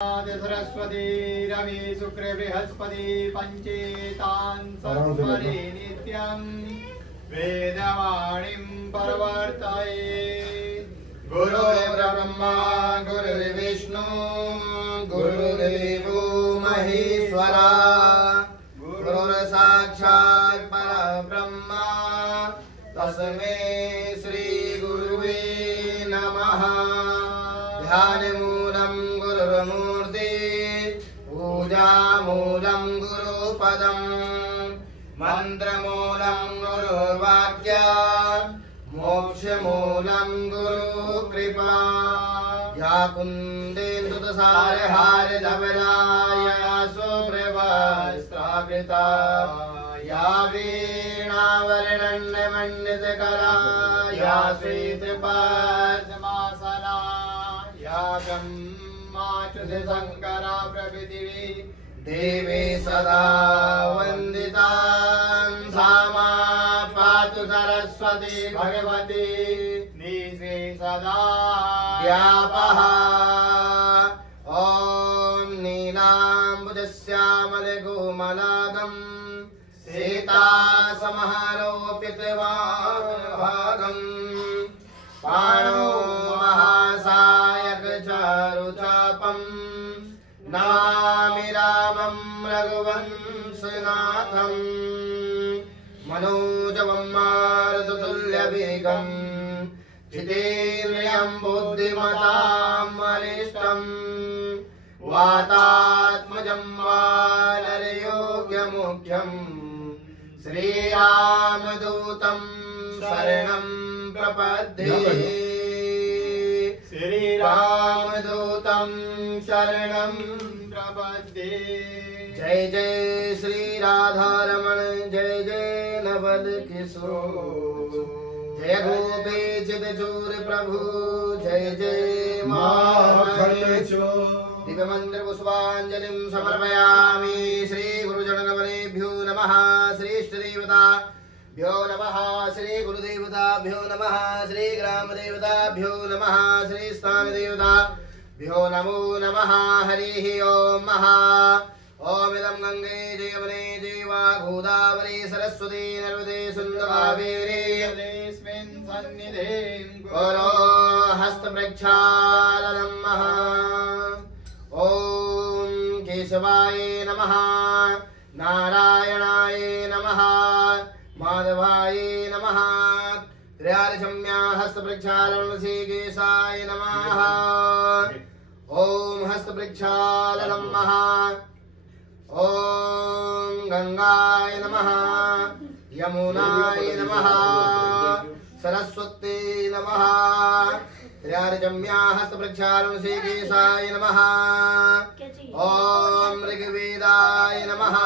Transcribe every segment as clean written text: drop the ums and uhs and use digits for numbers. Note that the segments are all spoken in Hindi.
सरस्वती रवि शुक्र बृहस्पति पंचेतान् संस्मरे नित्यं वेदवाणीं प्रवर्तये। गुरुर्ब्रह्मा गुरुर्विष्णु गुरुर्देवो महेश्वरा गुरुर्साक्षात् परब्रह्म तस्मै श्री गुरुवे नमः। ध्यानमूलं गुरुर्मूर्ति पूजामूलं गुरुपदं मन्त्रमूलं गुरुर्वाक्य मोक्षमूलं गुरुकृपा। या कुन्देन्दुतसारहारधवलाया शुभ्रवस्त्रावृता या वीणावर्णन्यमण्डितकरा या श्वेतपद्मासना या ब्रह्माच्युतशङ्करा प्रभृति देवी सदा वन्दितां सा मा पातु सरस्वती भगवती निःश्री सदा व्यापः। ॐ नीलाम्बुजश्यामलकोमलादं सीतासमारोपितवामभागं पाणौ महासायकचारुचापं नमामि रामं रघुवंशनाथं मनोजवं मारुततुल्यवेगं जितेन्द्रियं बुद्धिमतां वरिष्ठं वातात्मजं वानरयोग्यमुख्यं श्रीरामदूतं शरणं प्रपद्ये। श्रीरामदूतं शरणं प्रपद्ये। जय जय श्री राधारमण जय जय नवल किशोर जय गोपी चिदचूर प्रभु जय जय माखनचोर। दिव्यमंत्र पुष्पांजलिं समर्पयामि। श्री गुरुजनकमलेभ्यो नमः। श्री इष्टदेवताभ्यो नमः। श्री गुरुदेवताभ्यो नमः। श्री ग्रामदेवताभ्यो नमः। श्री स्थानदेवताभ्यो नमो नमः। हरिः ओम महा। ओम इदं गंगे जयवने देवा गोदावरी सरस्वती नर्मदे सिन्धु कावेरी सन्निधिं कुरु हस्तप्रक्षालनं महा। ओम केशवाय नमः नारायणाय नमः माधवाय नमः। त्रयार्षम्या हस्तप्रक्षालनं श्रीकेशाय नमः। ओम हस्तप्रक्षालनं महा। ओम गंगाय नमः यमुनाय नमः सरस्वती नमः। त्रयार्षम्या हस्तप्रक्षालनं श्रीकेशाय नमः। ओम ऋग्वेदाय नमः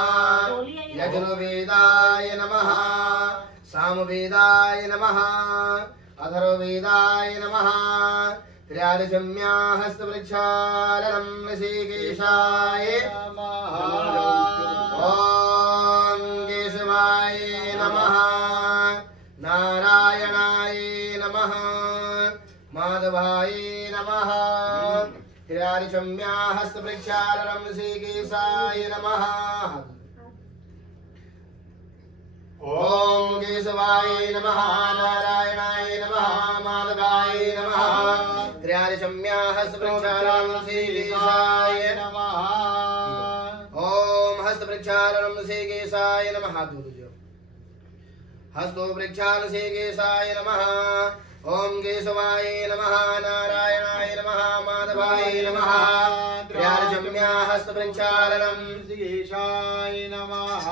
यजुर्वेदाय नमः सामवेदाय नमः अथर्ववेदाय नमः। त्रयार्षम्या हस्तप्रक्षालनं ऋषिकेशाय नमः। ओम केशवाय नमः नारायणाय नमः माधवाय नमः। त्रयार्षम्या हस्तप्रक्षालनं ऋषिकेशाय नमः। ओम केशवाय नमः नारायणाय नमः माधवाय नमः। त्रयार्षम्या हस्तप्रक्षालनं श्रीकेशाय नमः। ओम हस्तप्रक्षालनं श्रीकेशाय नमः। हस्तो प्रक्षालन श्रीकेशाय नमः। ओम केशवाय नमः नारायणाय नमः माधवाय नमः। त्रयार्षम्या हस्तप्रक्षालनं श्रीकेशाय नमः।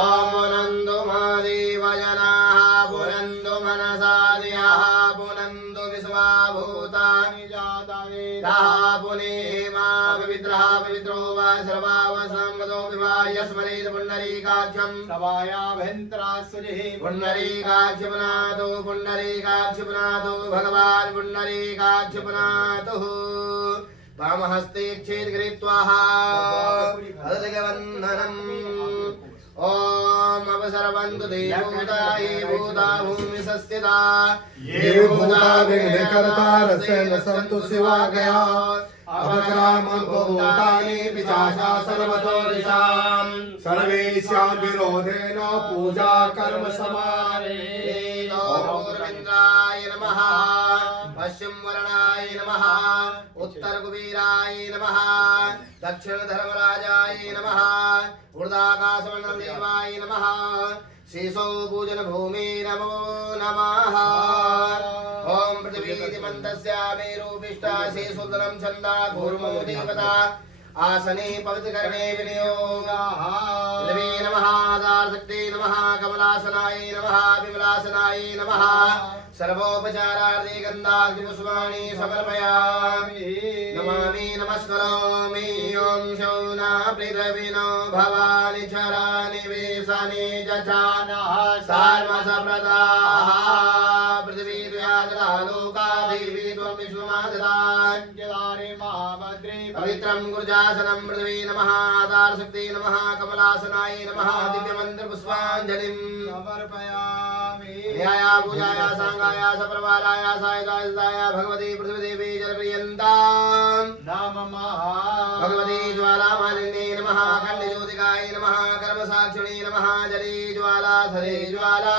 ओम पुनन्दु महादेवजनाः पुनन्दु मनसादयः पुनन्दु विश्वाभूतानि जातवेदाः पुनेमा पवित्रः पवित्रो वा सर्वावसंगतो विवाह स्मरेत् पुण्डरीकाक्षं सभायाभ्यन्तरासुरिः पुण्डरीकाक्षपुनातो पुण्डरीकाक्षपुनातो भगवान् पुण्डरीकाक्षपुनातुः वामहस्ते क्षेद कृत्वा हृदयवन्दनम्। ओम अवसरवन्तु देवभूता ये भूता भूमि संस्थिता ये भूता विघ्नकर्ता रसेन सन्तु शिवाज्ञया अपक्रामभूतानि पिशाचा सर्वतो दिशां सर्वेषां विरोधेन पूजा कर्म समारे। पूर्वेन्द्राय नमः, पश्चिम वर्णाय नमः, उत्तर कुबेराय नमः, दक्षिण धर्मराजाय नमः, ऊर्ध्वाकाशमण्डलदेवाय नमः, शेषो पूजन भूमे नमो नमः। ओम पृथ्वीतिमन्तस्य मेरुपिष्टा शेषोदरं छन्दा कूर्मो देवता आसने पवित्रकरणे विनियोगः। पृथ्वी नमः, आधारशक्ते नमः, कमलासनाय नमः, विमलासनाय नमः। सर्वोपचारार्थे गन्धाग्निपुष्पाणि समर्पयामि। नमामि नमस्करोमि। ॐ शौना पृथ्वीनो भवानि चरानि वेशानि जचानः सर्वसप्रदाः। पृथ्वी द्वया लोका देवी त्वं विश्वमाददा पवित्रं गुर्जासनं पृथ्वी नमः, आधारशक्ति नमः, कमलासनाय नमः, दिव्यमन्त्रपुष्पाञ्जलिं समर्पयामि। न्याया पूजाया सांगाया सप्रवाराया सायदाय भगवती पृथ्वीदेवी जलप्रियन्तां नमः। भगवती ज्वालामालिन्ये नमः, खण्डज्योतिकाय नमः, कर्मसाक्षिणे नमः, जले ज्वाला धरे ज्वाला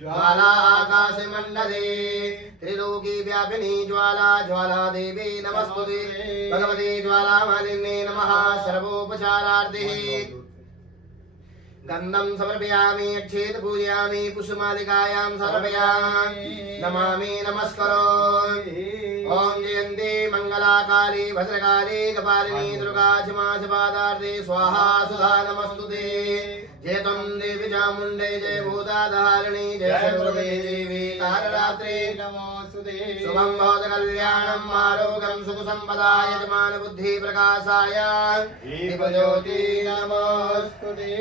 ज्वाला आकाशे मण्डले त्रिलोकी व्यापिनी ज्वाला ज्वाला देवी नमस्तुते। भगवती ज्वालामालिन्ये नमः। सर्वोपचारार्थे गन्धं समर्पयामि, अक्षेत पूजयामि, पुष्पमालिकायां समर्पयामि। नमामि नमस्करोमि। ओम जयन्ती मंगलाकाली भद्रकाली कपालिनी दुर्गा क्षमा क्षमादार्थे स्वाहा सुधा नमस्तुते। जय त्वं देवी चामुण्डे जय भूताधारिणी जय सर्वदे देवी कालरात्रे नमोस्तुते। शुभं भवतु कल्याणं आरोग्यं सुखसम्पदा यजमान बुद्धि प्रकाशाय दीपज्योति नमोस्तुते।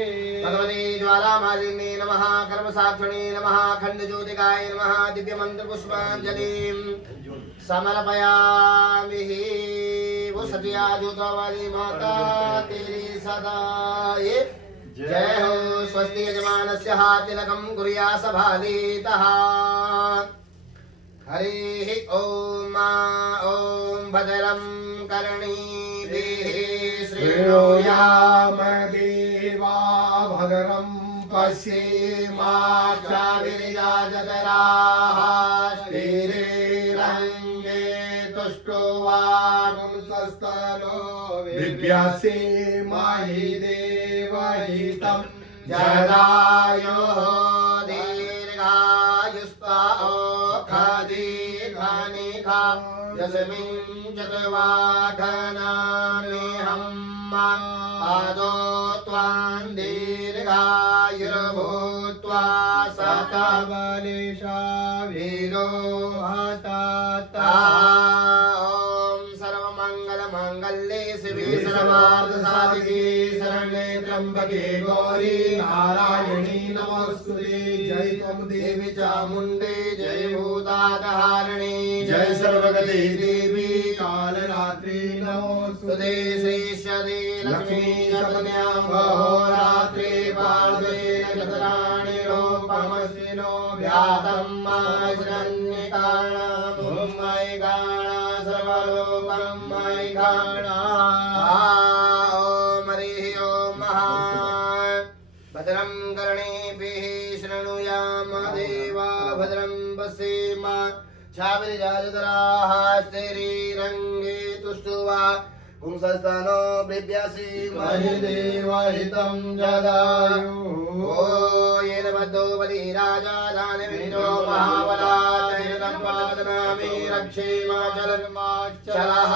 भगवती ज्वालामालिन्ये नमः, कर्मसाक्षिणे नमः, खण्डज्योतिकाय नमः, दिव्यमन्त्रपुष्पाञ्जलिं समर्पयामि। वो सतिया ज्योता वाली माता तेरी सदा जय हो। स्वस्ति यजमानस्य तिलकं कुर्या सभालितः। हरिः ॐ ॐ भद्रं कर्णीभिः शृणुयाम देवा भद्रं पश्येमाक्षाभिर्याजतराः श्रीरङ्गे तुष्टो वागुंसस्तनो विव्यासे माहि देवहितं जदायुः दीर्घायुष्ता खदीर्घनिखा यस्मिन् चतुर्वाघनामेहं आदो त्वां दीर्घायुर्भूत्वा शतबलिशा वीरो हताता। ॐ सर्वमङ्गलमाङ्गल्ये शिवे सर्वार्थसाधिके शरण्ये त्र्यम्बके गौरी नारायणी नमोस्तुते। जय त्वं देवी चामुण्डे जय भूताधारिणी जय सर्वगते देवी कालरात्रि नमोस्तुते। श्रीश्वरी लक्ष्मी जपन्यां अहोरात्रे पार्श्वेन चतुराणि रूपमस्विनो व्यातं मायिकाणां मयिकाणा सर्वलोकं मयिकाणा। ॐ हरिः ॐ भद्रं कर्णेभिः शृणुयाम देवा भद्रं पश्येमाक्षाभिर्याजतराः स्थिरैरङ्गे तुष्टुवा पुंसस्तनो बिभ्यसि महि देवहितं जदायुः। ओ येन बद्धो बलिराजा दानवीरो महाबलात् पदनामी रक्षेमाचलः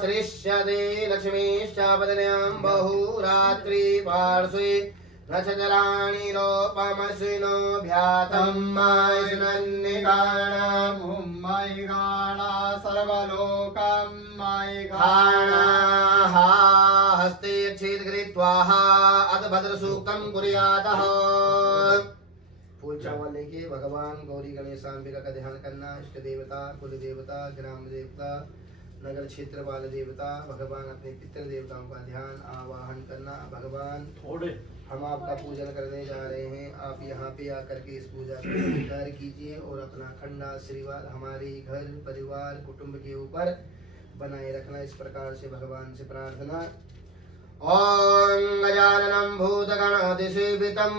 श्रीष्यदे लक्ष्मीश्चापदन्यां बहुरात्रि पार्श्वे रथजराणि लोपमस्विनो भ्यातं मायिकाणां मयिकाणा सर्वलोकं मयिकाणाः। हस्ते छेद कृत्वा अथ भद्रसूक्तं कुर्यातः। फूल चावल लेके भगवान गौरी गणेश अंबिका का ध्यान करना। इष्ट देवता, कुल देवता, ग्राम देवता, नगर क्षेत्र वाले देवता, भगवान अपने पितृ देवताओं का ध्यान आवाहन करना। भगवान हम आपका पूजन करने जा रहे हैं, आप यहाँ पे आकर के इस पूजा को स्वीकार कीजिए और अपना अखंड आशीर्वाद हमारे घर परिवार कुटुंब के ऊपर बनाए रखना। इस प्रकार से भगवान से प्रार्थना। ॐ गजाननं भूतगणाधिसेवितं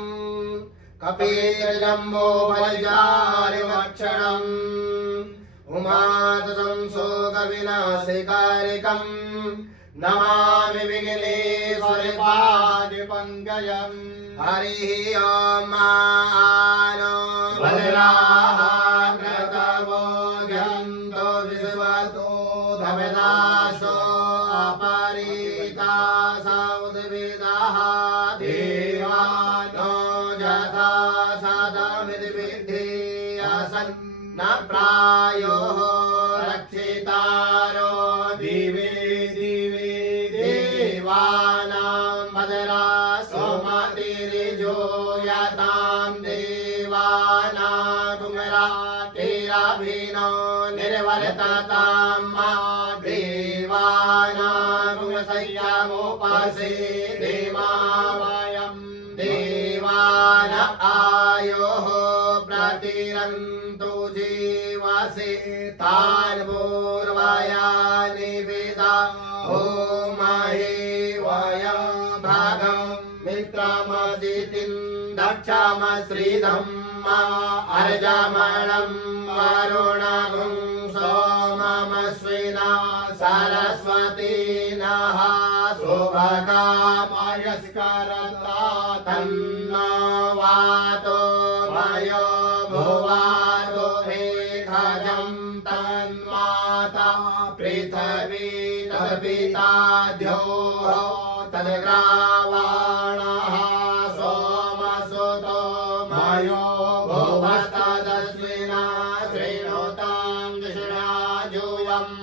कपितजम्बोफलचारुभक्षणम् उमाततं शोकविनाशकारिकं नमामि विघ्नेश्वरपादपङ्कजम्। हरिः ॐ आनो भद्राः क्रतवो गन्तो विश्वतो धवदासो अपरिता सौद्विदाः देवानो यथा सदमिद्विद्धि असन्न प्रायो रक्षितारो दिवे दिवे देवानां भद्रा सोमतिरिजो यतां देवानां कुमरा तेराभिनो निर्वर्ततां मा देवानां कुमसय्यामुपासे देवावयं देवान आयोः प्रतिरन्तु जीवसे तान् पूर्वयानि वेदा होमहे वयं भागं मित्रमदितिं दक्षमश्रीधं अर्जमणं वरुणगुं सोममश्विना सरस्वती नः शुभकामयस्करता तन्नो वातो मयो भुवातो मेघजं तन्माता पृथिवी तद्पिता द्योः तद्ग्रावाणः सोमसुतो मयो भुवस्तदश्विना श्रेणोतां कृष्णाजुवम्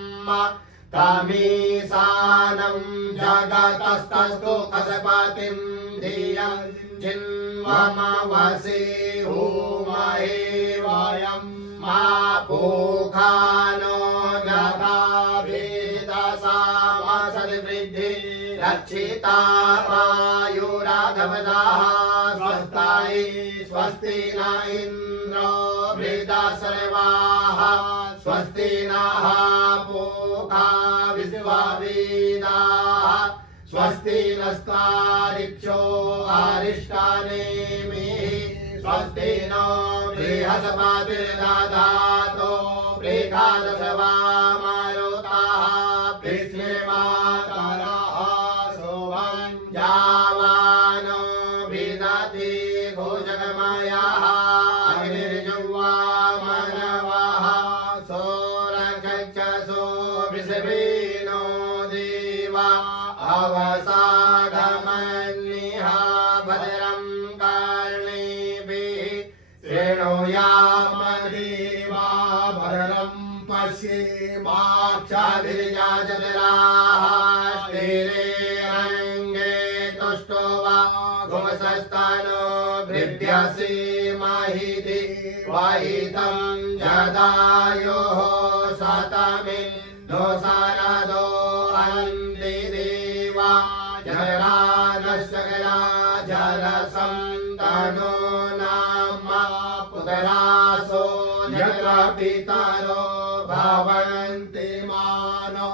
तमीशानं जगतस्तस्तु कसपतिं धियं चिन्वमवसे होमहे वयं मा पूखानो यथा वेदसामसद्वृद्धि रक्षिता वायुराधवदाः स्वस्ताय स्वस्ति न इन्द्रो वृद्धसर्वाः स्वस्ति नः पूषा विश्ववेदाः स्वस्ति नस्तारिक्षो अरिष्टानेमिः स्वस्ति नो बृहस्पतिर्दधातु बृहदशवामरुताः पृथ्वीमातरः शोभं जावानो विदति घोषगमयः अग्निर्जुह्वा मनवः सोरगच्छसो विश्वेनो देवा अवसागमन्निः भद्रं कर्णेभिः शृणुयाम देवा भद्रं पश्येमाक्षाभिर्याजतराः स्थिरेरङ्गे तुष्टो वा घुमसस्तनो बिभ्यसे महिति वाहितं जदायोः शतमिन्दो शरदो अन्ति देवा जरानशकला जरसन्तनो नाम पुतरासो यत्र पितरो भवन्ति मानो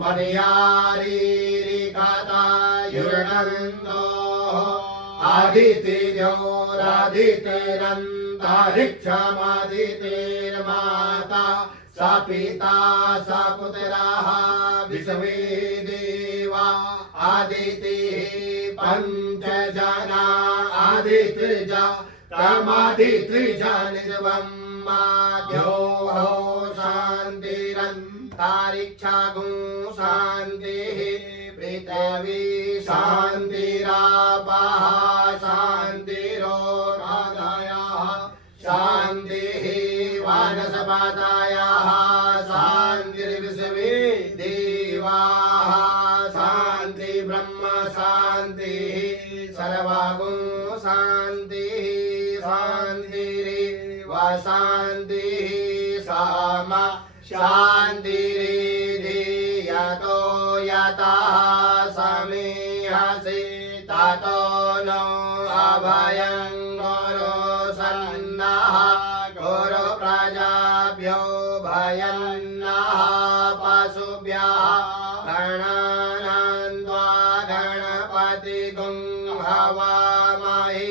मर्यारीरिकता युर्णन्दोः आदितिरन्तरिक्षमदितिर्माता स पिता स पुत्राः विश्वे देवा आदितिः पञ्चजना आदित्रिजा तमादित्रिजा निजवं माध्योः शान्तिरन्तरिक्षगुं शान्तिः पृथिवी शान्तिरापः शान्तिरोगादयः शान्तिः वानस्पतयः शान्तिर्विश्वे देवाः शान्ति ब्रह्म शान्तिः सर्वगुं शान्तिः शान्तिरेव शान्तिः सामा शान्तिरेधि यतो यतः समीहसि ततो नो अभयं गुरु सन्नः गुरु प्रजाभ्यो भयं नः पशुभ्यः पतिगुं हवामहे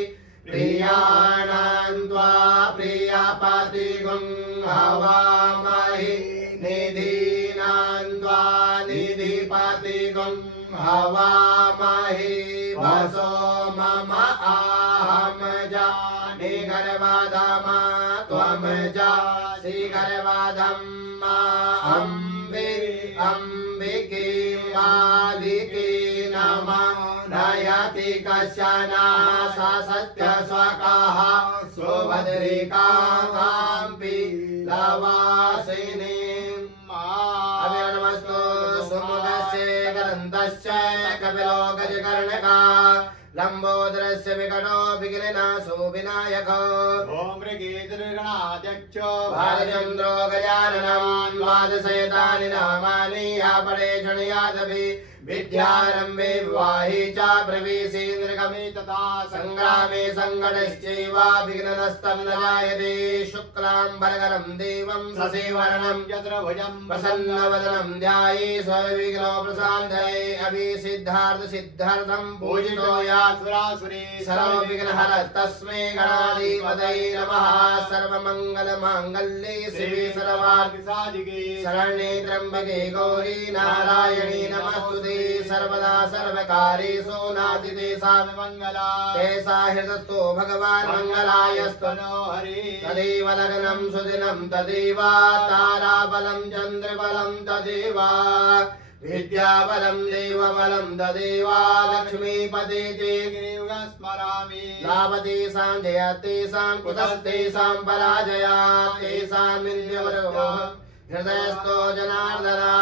प्रियाणां त्वा प्रियपतिगुं हवामहे निधीनां त्वा निधिपतिगुं हवामहे वसो मम आहम जाने गर्भधम त्वं जासि गर्भधम् अम्बे अम्बिके बालिके नमः नयति कश्चन स सत्यस्वकः सुभद्रिकाम्पि लवासिनीम् अभिनमस्तु सुमुखस्य ग्रन्थस्य कपिलो गजकर्णका लंबोदरस्य विकटो विघ्ननाशो विनायक ओम मृगेन्द्रगणाध्यक्ष भालचन्द्रो गजाननं द्वादशैतानि नामानि आपणे शृणुयादपि विद्यारम्भे विवाहे च प्रवेशेन्द्रगमे तथा संग्रामे संकटश्चैव विघ्नस्तं न जायते शुक्लाम्बरधरं देवं शशिवर्णं चतुर्भुजं प्रसन्नवदनं ध्याये सर्वविघ्नोपशान्तये अभिसिद्धार्थसिद्ध्यर्थं पूजितो सुरासुरे सर्वविघ्नहर तस्मै गणाधिपतये नमः सर्वमङ्गलमाङ्गल्ये शिवे सर्वार्थिसाधिके शरण्ये त्र्यम्बके गौरी नारायणी नमस्तुते सर्वदा सर्वकार्येषु नातिदेशा मंगला तेषा हृदस्थो भगवान् मङ्गलायस्तनो हरि तदेव लग्नं सुदिनं तदेव ताराबलं चन्द्रबलं तदेव विद्याबलं देवबलं तदेव लक्ष्मीपते ते स्मरामि लाभतेषां जयतेषां कुतस्तेषां पराजया तेषामिन्द्रियवरो हृदयस्थो जनार्दना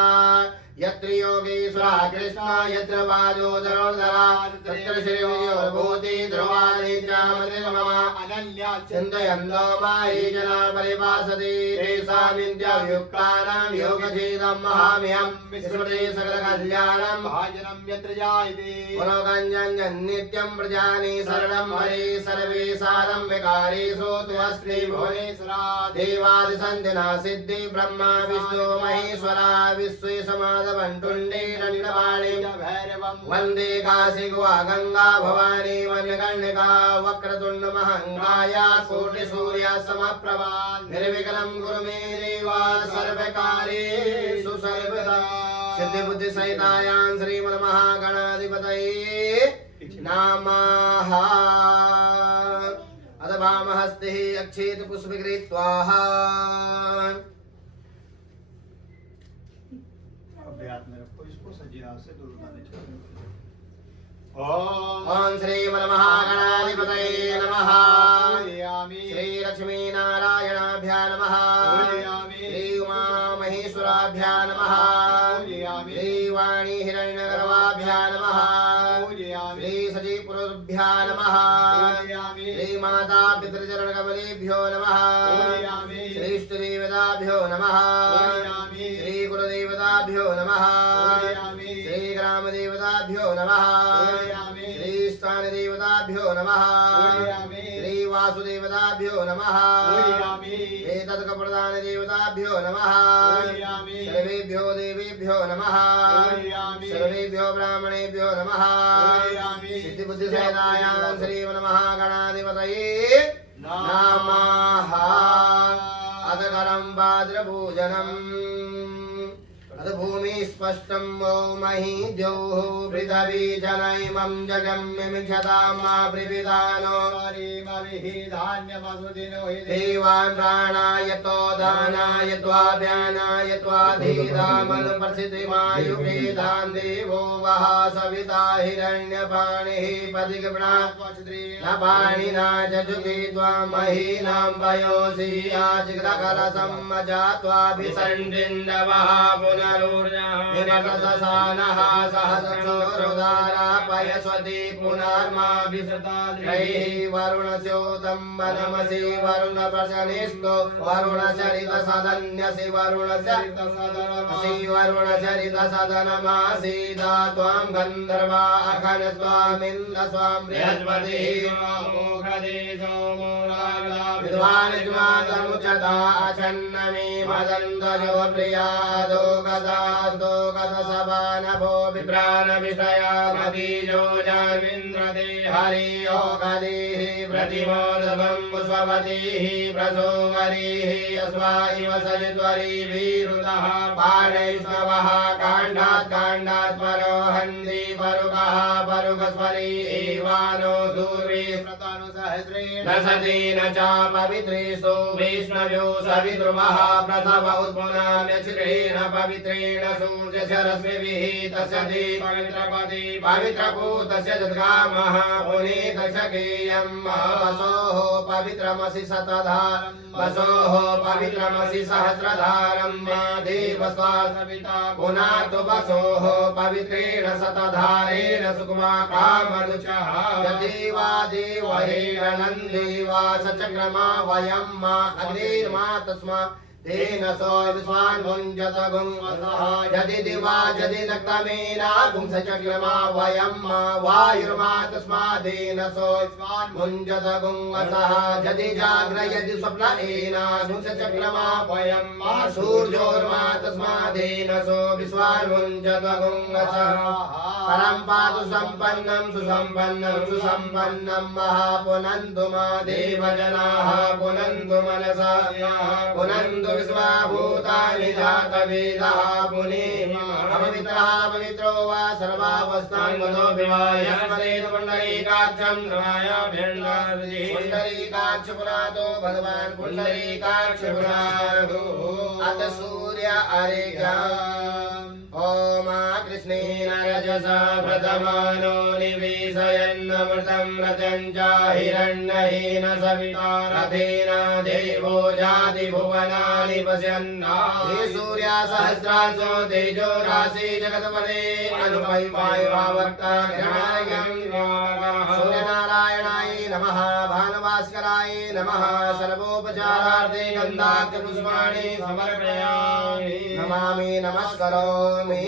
यत्र योगेश्वरा कृष्णा यत्र वाजो धरोधरा तत्र श्रीयोर्भूति ध्रुवाणि चामनिर्मम अनन्या चिन्तयन्तो मायि जना परिभासते तेषामिन्द्रिययुक्तानां योगचेदं महाम्यहं विस्मृते सकलकल्याणं भाजनं यत्र जायते पुनोगञ्जन् नित्यं प्रजानि शरणं हरे सर्वेषां विकारेषु त्वस्ति भुवनेश्वरा देवादिसन्धिना सिद्धि ब्रह्मा विष्णु महेश्वरा विश्वे समाधवन्तुण्डे दण्डपाणि भैरवं वन्दे काशी गोवा गंगा भवानी वनकर्णिका वक्रतुण्ड महङ्गाया कोटिसूर्य समप्रभा निर्विघ्नं कुरु मे देव सर्वकार्येषु सर्वदा सिद्धिबुद्धिसहितायां श्रीमन्महागणाधिपतये नमः अथ वामहस्ते अक्षेत पुष्पकृत्वा इसको सजिया से दूर ओम श्री महागणाधिपतये नमः श्री लक्ष्मी नारायणाभ्यां नमः श्री उमा महेश्वराभ्यां नमः श्री वाणी हिरण्यगर्भाभ्यां नमः श्री सजीपुरुभ्यां नमः श्री माता पितृचरणकमलेभ्यो नमः श्री इष्टदेवताभ्यो नमः श्री गुरुदेवताभ्यो नमः श्री ग्रामदेवताभ्यो नमः श्री स्थानदेवताभ्यो नमः श्री वासुदेवताभ्यो नमः एतत्कप्रदानदेवताभ्यो नमः सर्वेभ्यो देवेभ्यो नमः सर्वेभ्यो ब्राह्मणेभ्यो नमः सिद्धिबुद्धिसहितायां श्रीमन्महागणाधिपतये नमः अधकरं भाद्रपूजनम् अथ भूमि स्पष्टं वो मही द्योः पृथ्वी जनैमं जगम्यमिक्षतां मा प्रविधानो देवान् प्राणाय तो दानाय त्वाभ्यानाय त्वाधीरामनुप्रसिद्धिमायुवेदान् देवो वः सविता हिरण्यपाणिः पदिगणान् पाणिना जजुगे त्वामहीनां वयोसि याचिग्रकलसं मजात्वाभिसण्डिन्दवः पुनरुर्निरतससानः सहस्रोदारापयस्वती पुनर्माभिसृताद्रैः वरुणस्योतं वनमसि वरुणप्रशनिष्ठो वरुणचरितसदन्यसि वरुणचरितसदनमसि वरुणचरितसदनमासीदा त्वां गन्धर्वा अखनस्वामिन्द स्वां बृहस्पतिः विद्वान् अचन्नमे मदन्तयो प्रियादो गदा सभानभो विप्राण विषया मदी तेजो जविन्द्रते हरि योगदेः प्रतिमोदकं पुष्पवतीः प्रसोवरीः अस्वा इव सरिद्वरीभिरुदः पाणैष्णवः काण्डात् परोहन्ति परुगः परुगस्वरी एवानो दूर्वे प्रतानुसहस्रेण दशतेन च पवित्रेषु वैष्णव्यो सविद्रुमः प्रथम उत्पुनाम्यचिरेण पवित्रेण सूर्यशरश्मिभिः तस्य ते पवित्रपदे पवित्रभूतस्य जद्गामः पुनीतस्य गेयम् वसोः पवित्रमसि शतधारम् वसोः पवित्रमसि सहस्रधारम् देवस्वा सविता पुनातु वसोः पवित्रेण शतधारेण सुकुमा कामरुचः यदेवा देवहेरणन्देवा सचक्रमा वयम् मा अग्निर्मा तस्मा तेन सो विश्वान् भुञ्जत यदि दिवा यदि नक्तमेना गुंसचक्रमा वयम् वायुर्मा तस्मादेन सो विश्वान् भुञ्जत गुंवसः यदि जाग्र यदि स्वप्न एना गुंसचक्रमा वयम् सूर्योर्मा तस्मादेन सो विश्वान् भुञ्जत गुंवसः परं पातु सम्पन्नं सुसम्पन्नं महापुनन्तु मा देवजनाः पुनन्तु मनसा पुनन्तु विश्वाभूतानि जातवेदः पुनेः अपवित्रः पवित्रो वा सर्वावस्थान् मनो विवाय स्मरेत् पुण्डरीकाक्षं ध्रुवायाभ्यण्डारुजिः पुण्डरीकाक्ष पुरातो भगवान् पुण्डरीकाक्ष पुरातो अत सूर्य अर्घ्य ओम कृष्णेन रजसा प्रथमानो निवेशयन्नमृतं रतं च हिरण्येन सविता रथेन देवो जाति भुवनानि पश्यन्ना हे सूर्या सहस्रासो तेजो राशि जगत्पते अनुपैवावक्ता सूर्यनारायणाय नमः भानुभास्कराय नमः सर्वोपचारार्थे गन्धाक्षपुष्पाणि समर्पयामि नमामि नमस्करोमि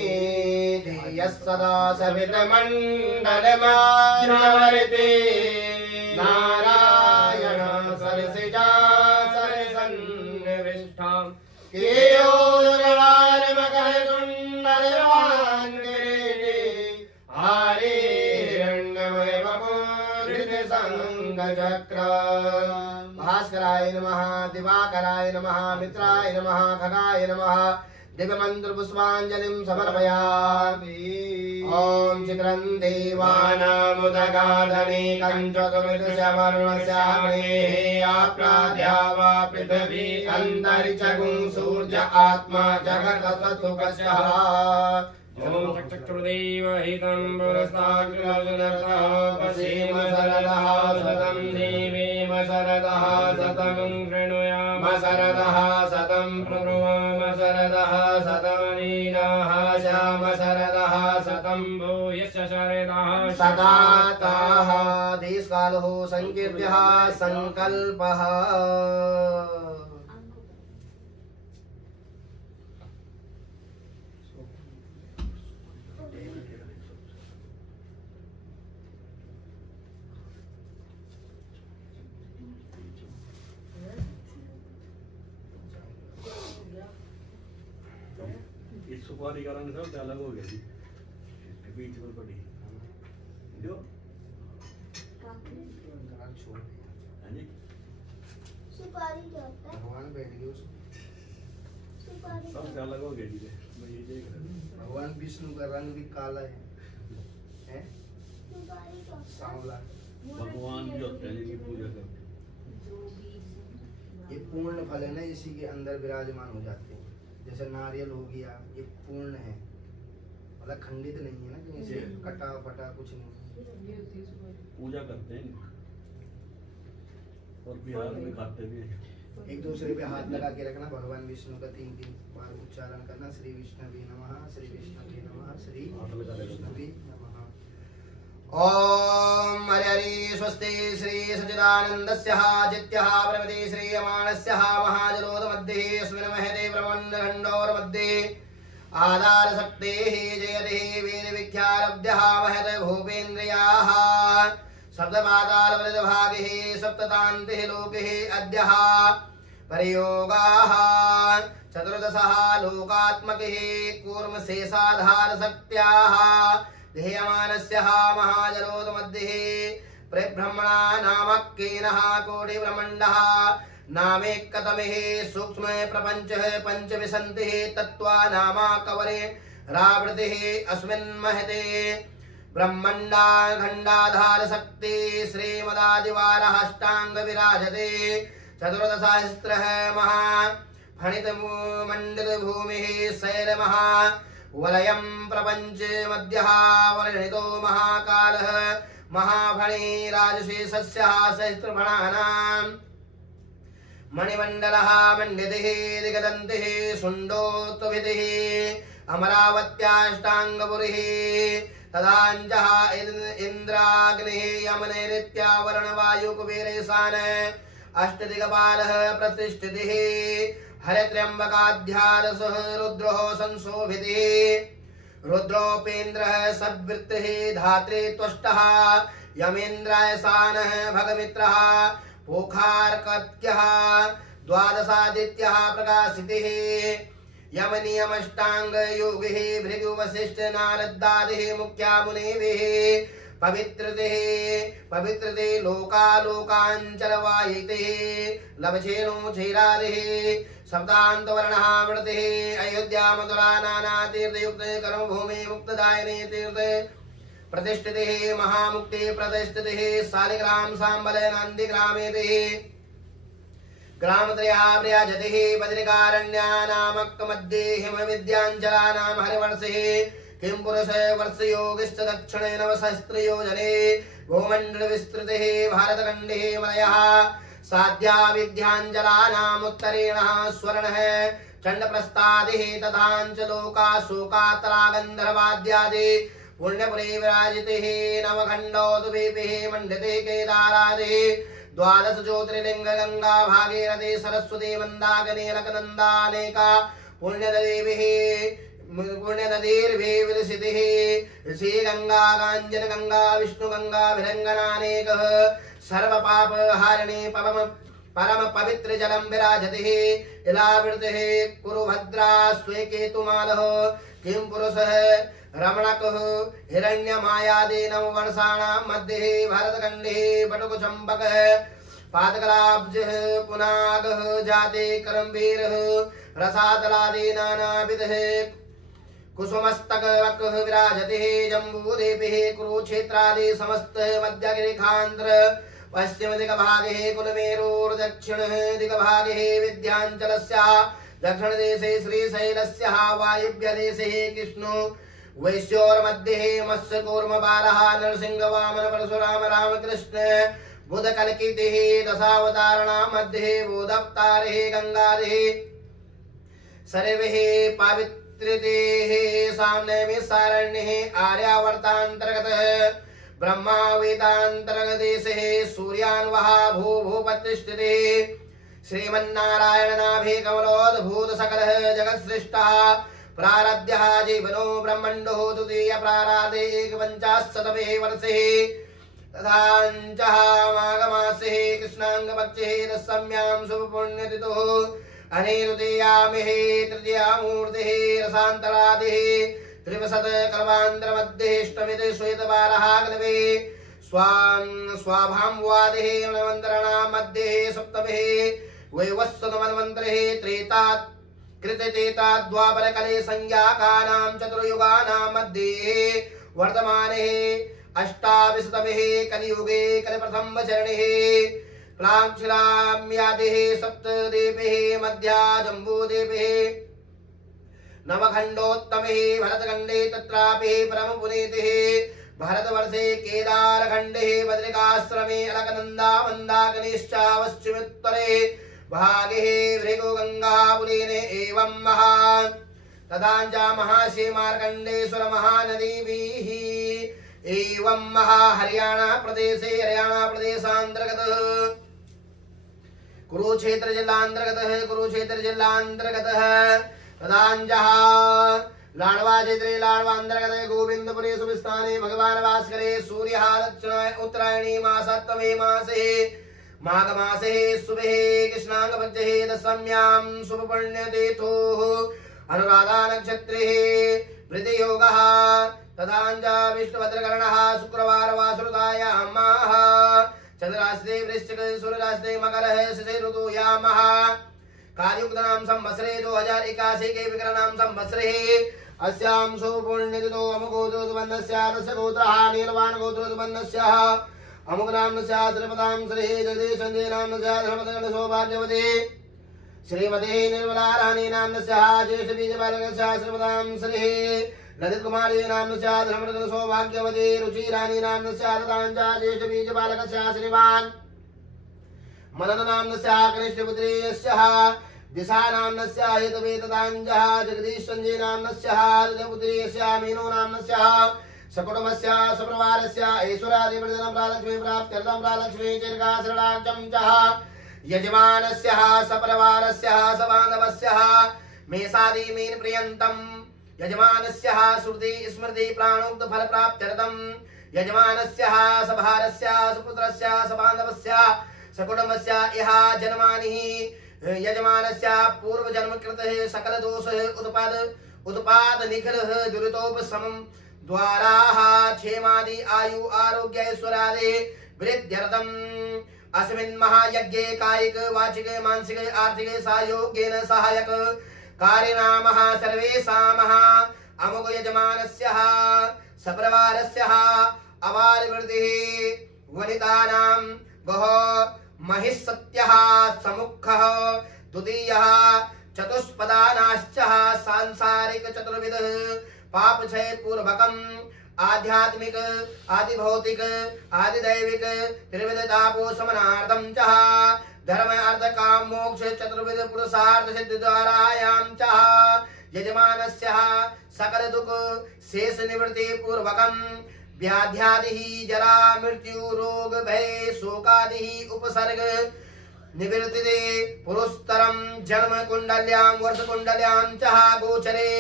धियः सदा सवितमण्डलमानवर्ते नारायण सरसिजा सरसन्निविष्टाम् केयोर्वान् मकरकुण्डलवान् हरिरण्यमय वपुर्धृतसङ्गचक्र भास्कराय नमः दिवाकराय नमः मित्राय नमः खगाय नमः दिव्यमंत्र पुष्पांजलिं समर्पयामि ओम चित्रं देवानामुदगाधने कंचकमिदुष वरुणस्याग्नेः आप्राद्या वा पृथिवी अन्तरिक्षगुं सूर्य आत्मा जगत्तत्त्वकस्य ओम चक्षुर्देव हितं पुरस्ताग्रजनतः पश्येम शरदः शतं देवेम शरदः शतं शृणुयाम शरदः शतं ब्रुवाम शरदः शतमीनाः श्याम शरदः शतं भूयश्च शरदः शताताः देशकालः संकीर्त्यः संकल्पः सुपारी का रंग सब अलग हो गया जी इसके बीच में पड़ी जो सुपारी क्या होता है? भगवान बैठ गए उसमें सुपारी सब अलग हो गया जी मैं ये देख रहा हूँ भगवान विष्णु का रंग भी काला है सुपारी क्या होता है? सांवला भगवान भी होते हैं जिनकी पूजा करते हैं ये पूर्ण फल है ना, इसी के अंदर विराजमान हो जाते हैं। जैसे नारियल हो गया, ये पूर्ण है, मतलब खंडित नहीं है ना कहीं से, कटा फटा कुछ नहीं। पूजा करते हैं और बिहार में खाते भी हैं। एक दूसरे पे हाथ लगा के रखना, भगवान विष्णु का 3-3 बार उच्चारण करना, श्री विष्णवे नमः, श्री विष्णवे नमः, श्री विष्णवे नमः। ओम हरि स्वस्ति श्री सच्चिदानन्दस्य जित्यः प्रमति श्रीयमाणस्य महाजलोद मध्ये अस्मिन् महते ब्रह्माण्डखण्डोर्मध्ये आधार शक्तेः जयते वेद विख्यारब्ध्यः महत भूपेन्द्रियाः सप्तपाताल वृद्धभागः सप्ततान्तिः लोकः अद्यः प्रयोगाः चतुर्दशः लोकात्मकः कूर्मशेषाधार शक्त्याः ध्येयमानस्य महाजलोदमध्ये प्रब्रह्मणा नामक्केनः कोटिब्रह्मण्डः नामेकतमेः सूक्ष्म प्रपञ्चः पञ्चविंशतिः तत्त्वा नामा कवरे रावृतिः अस्मिन् महते ब्रह्मण्डाखण्डाधार शक्ति श्रीमदादिवारः अष्टांग विराजते चतुर्दशसहस्रः महा फणित मंडित भूमिः शैलमः वलयं प्रपञ्च मध्यः वर्णितो महाकालः महाफणी राजशेषस्यः सहस्रफणानाम् मणिमण्डलः मण्डितः दिगदन्तिः शुण्डोत्तभितिः अमरावत्याष्टाङ्गपुरिः तदाञ्जः इन्द्राग्निः यमनैरित्यावरणवायुकुबेरेशान अष्टदिगपालः प्रतिष्ठितिः हरित्र्यम्बकाध्यादशः रुद्रो संशोभितिः रुद्रोपेन्द्रः सद्वृत्तिः धात्री त्वष्टः यमेन्द्राय सानः भगमित्रः पोखार्कत्यः द्वादशादित्यः प्रकाशितिः यमनियमष्टांग योगिः भृगुवशिष्ठ नारदादिः मुख्या मुनिभिः पवित्रते लोकालोकाञ्चलवायितिः लभछेनो क्षीरादिः सप्तान्तवर्णः मृतिः अयोध्या मथुरा नानातीर्थयुक्त कर्मभूमि मुक्तदायिनी तीर्थ प्रतिष्ठितिः महामुक्ति प्रतिष्ठितिः शालिग्राम सांबल नन्दिग्रामेतिः ग्रामत्रयाव्याजतिः बद्रिकारण्यानामक मध्ये हिमविद्याञ्जलानां हरिवर्षिः किं पुरुष वर्षयोगिश्च दक्षिणे नवसहस्रयोजने भूमण्डलविस्तृतिः भारतखण्डे मलयः साध्या विद्याञ्जलानाम् उत्तरेणः स्वर्णः चण्डप्रस्थादिः तथाञ्च लोकाशोकातरागन्धर्वाद्यादि पुण्यपुरे विराजितिः नवखण्डोद्वीपिः मण्डिते केदारादिः द्वादश ज्योतिर्लिंग गंगा भागीरथी सरस्वती मंदाकिनी अलकनंदानेका पुण्यनदीर्भिः विलसितिः ऋषि गंगा कांचन गंगा विष्णु गंगा भिरंगनानेकः सर्वपापहारिणी परम पवित्र जलम विराजतिः इलावृतिः कुरुभद्रा स्वेकेतुमालः किं पुरुषः रमणकः हिरण्यमायादि नववर्षाणां मध्ये भरतखण्डे बटुकचम्पकः पादकलाब्जः पुनागः जाते करम्बीरः रसातलादि नानाविधः कुसुमस्तकवकः विराजतिः जम्बूद्वीपः कुरुक्षेत्रादि समस्त मध्यगिरिखान्ध्र पश्चिमदिगभागे कुलमेरुर्दक्षिणः दिगभागे विन्ध्याचलस्य दक्षिणदेशे श्रीशैलस्य वायव्यदेशे कृष्णो वैश्योर्मध्ये मत्स्यकूर्मबालः नरसिंहवामन परशुराम रामकृष्ण बुधकल्कितिः दशावतारणां मध्ये बोधावतारिः गंगादिः सर्वैः पावित्र्यतेः साम्ने सारण्यः आर्यावर्तान्तर्गतः ब्रह्मावेदान्तर्गदेशः सूर्यान्वः भूभूपतिष्ठितिः श्रीमन्नारायणनाभे कमलोद्भूत सकलः जगत्सृष्टः प्रारब्धः जीवनो ब्रह्मण्डो द्वितीय प्राराधे एकपञ्चाशतमे वर्षे तथाञ्चः माघमासे कृष्णाङ्गपक्षे दशम्यां शुभपुण्यतिथौ अनिरुदीयामिः तृतीयामूर्तिः रसान्तरादिः त्रिवशत कल्पान्तरमध्ये श्वेतबालः कल्पे स्वाभांवादिः मनवन्तराणां मध्ये सप्तमे वैवस्वतमन्वन्तरे त्रेता कृतचेताद्वापरकले संज्ञाकानां चतुर्युगानां मध्ये वर्तमाने अष्टाविंशतमे कलियुगे कलिप्रथमचरणे प्लाक्षिलाम्यादिः सप्तदेवेः मध्या जम्बूदेवेः नवखण्डोत्तमे भरतखण्डे तत्रापि परमपुनीतिः भारतवर्षे केदारखण्डे बद्रिकाश्रमे अलकनन्दा मन्दाकिनीश्चावश्चिमुत्तरे भागे भृगु गंगापुरीने एवं महा तदाञ्च महाशिमार्कण्डेश्वर महानदीभिः एवं महा हरियाणा प्रदेशान्तर्गतः कुरुक्षेत्र जिल्लान्तर्गतः तदाञ्जः लाडवा क्षेत्रे लाडवान्तर्गते गोविंदपुरे सुविस्थाने भगवान् भास्करे सूर्यः दक्षिण उत्तरायणी मासत्तमे मासे माघ मासे शुभे कृष्णांगपक्षे दशम्यां शुभपुण्यतिथोः अनुराधा नक्षत्रे वृद्धियोगः तथांजा विष्णुभद्रकर्णः शुक्रवार वासुरुतायामाः चंद्रास्ते वृश्चिक सूर्यरास्ते मकरः शशि ऋतुयामः कालयुक्तनाम संवत्सरे 2081 के विक्रमनाम संवत्सरे अस्यां सुपुण्यतिथो अमुगोत्रोद्बन्धस्य गोत्रः नीलवान गोत्रोद्बन्धस्य अमुकनाम्नस्य श्रीमतां श्री जगदीशन्दे नाम्नस्य धर्मदगण सौभाग्यवती श्रीमती निर्मला रानी नाम्नस्य ज्येष्ठ बीजबालकस्य श्रीमतां श्री ललित कुमारी नाम्नस्य धर्मदगण सौभाग्यवती रुचि रानी नाम्नस्य तथांचा ज्येष्ठ बीजबालकस्य श्रीमान् मनन नाम्नस्य कनिष्ठपुत्री यस्यः दिशा नाम्नस्य हेतवेतताञ्जः जगदीश संजय नाम्नस्य हृदयपुत्री यस्या मीनो नाम्नस्य सकुटुम्बस्य सप्रवारस्य ऐश्वर्यादिवर्धनं प्रालक्ष्मी प्राप्त्यर्थं प्रालक्ष्मी दीर्घाशरणार्जं च यजमानस्य सप्रवारस्य सबान्धवस्य मेषादि मीन प्रियन्तं यजमानस्य श्रुति स्मृति प्राणोक्त फल प्राप्त्यर्थं यजमानस्य सभारस्य सुपुत्रस्य सबान्धवस्य सकुटुम्बस्य इह जन्मानि यजमानस्य पूर्व जन्म कृतः सकल दोष उत्पाद निखिलः दुरितोपशमं द्वाराः क्षेमादि आयु आरोग्य ऐश्वर्यादि वृद्ध्यर्थम् अस्मिन् महायज्ञे कायिक वाचिक मानसिक आर्थिक सहयोगेन सहायक कार्यनामः सर्वेषामः अमुक यजमानस्य सप्रवारस्य अवारिवृद्धिः वनितानां गः महिषत्यः समुखः द्वितीयः चतुष्पदानाश्च सांसारिक चतुर्विधः पापक्षय पूर्वकम् आध्यात्मिक आदि भौतिक आदि दैविक त्रिविध तापो समनार्थं च धर्म अर्थ काम मोक्ष चतुर्विध पुरुषार्थ सिद्धि द्वारायां च यजमानस्य सकल दुख शेष निवृत्ति पूर्वकम् व्याध्यादि जरा मृत्यु रोग भय शोकादि उपसर्ग निवृत्ति पुरुषतरं जन्म कुंडल्यां वर्ष कुंडल्यां च गोचरे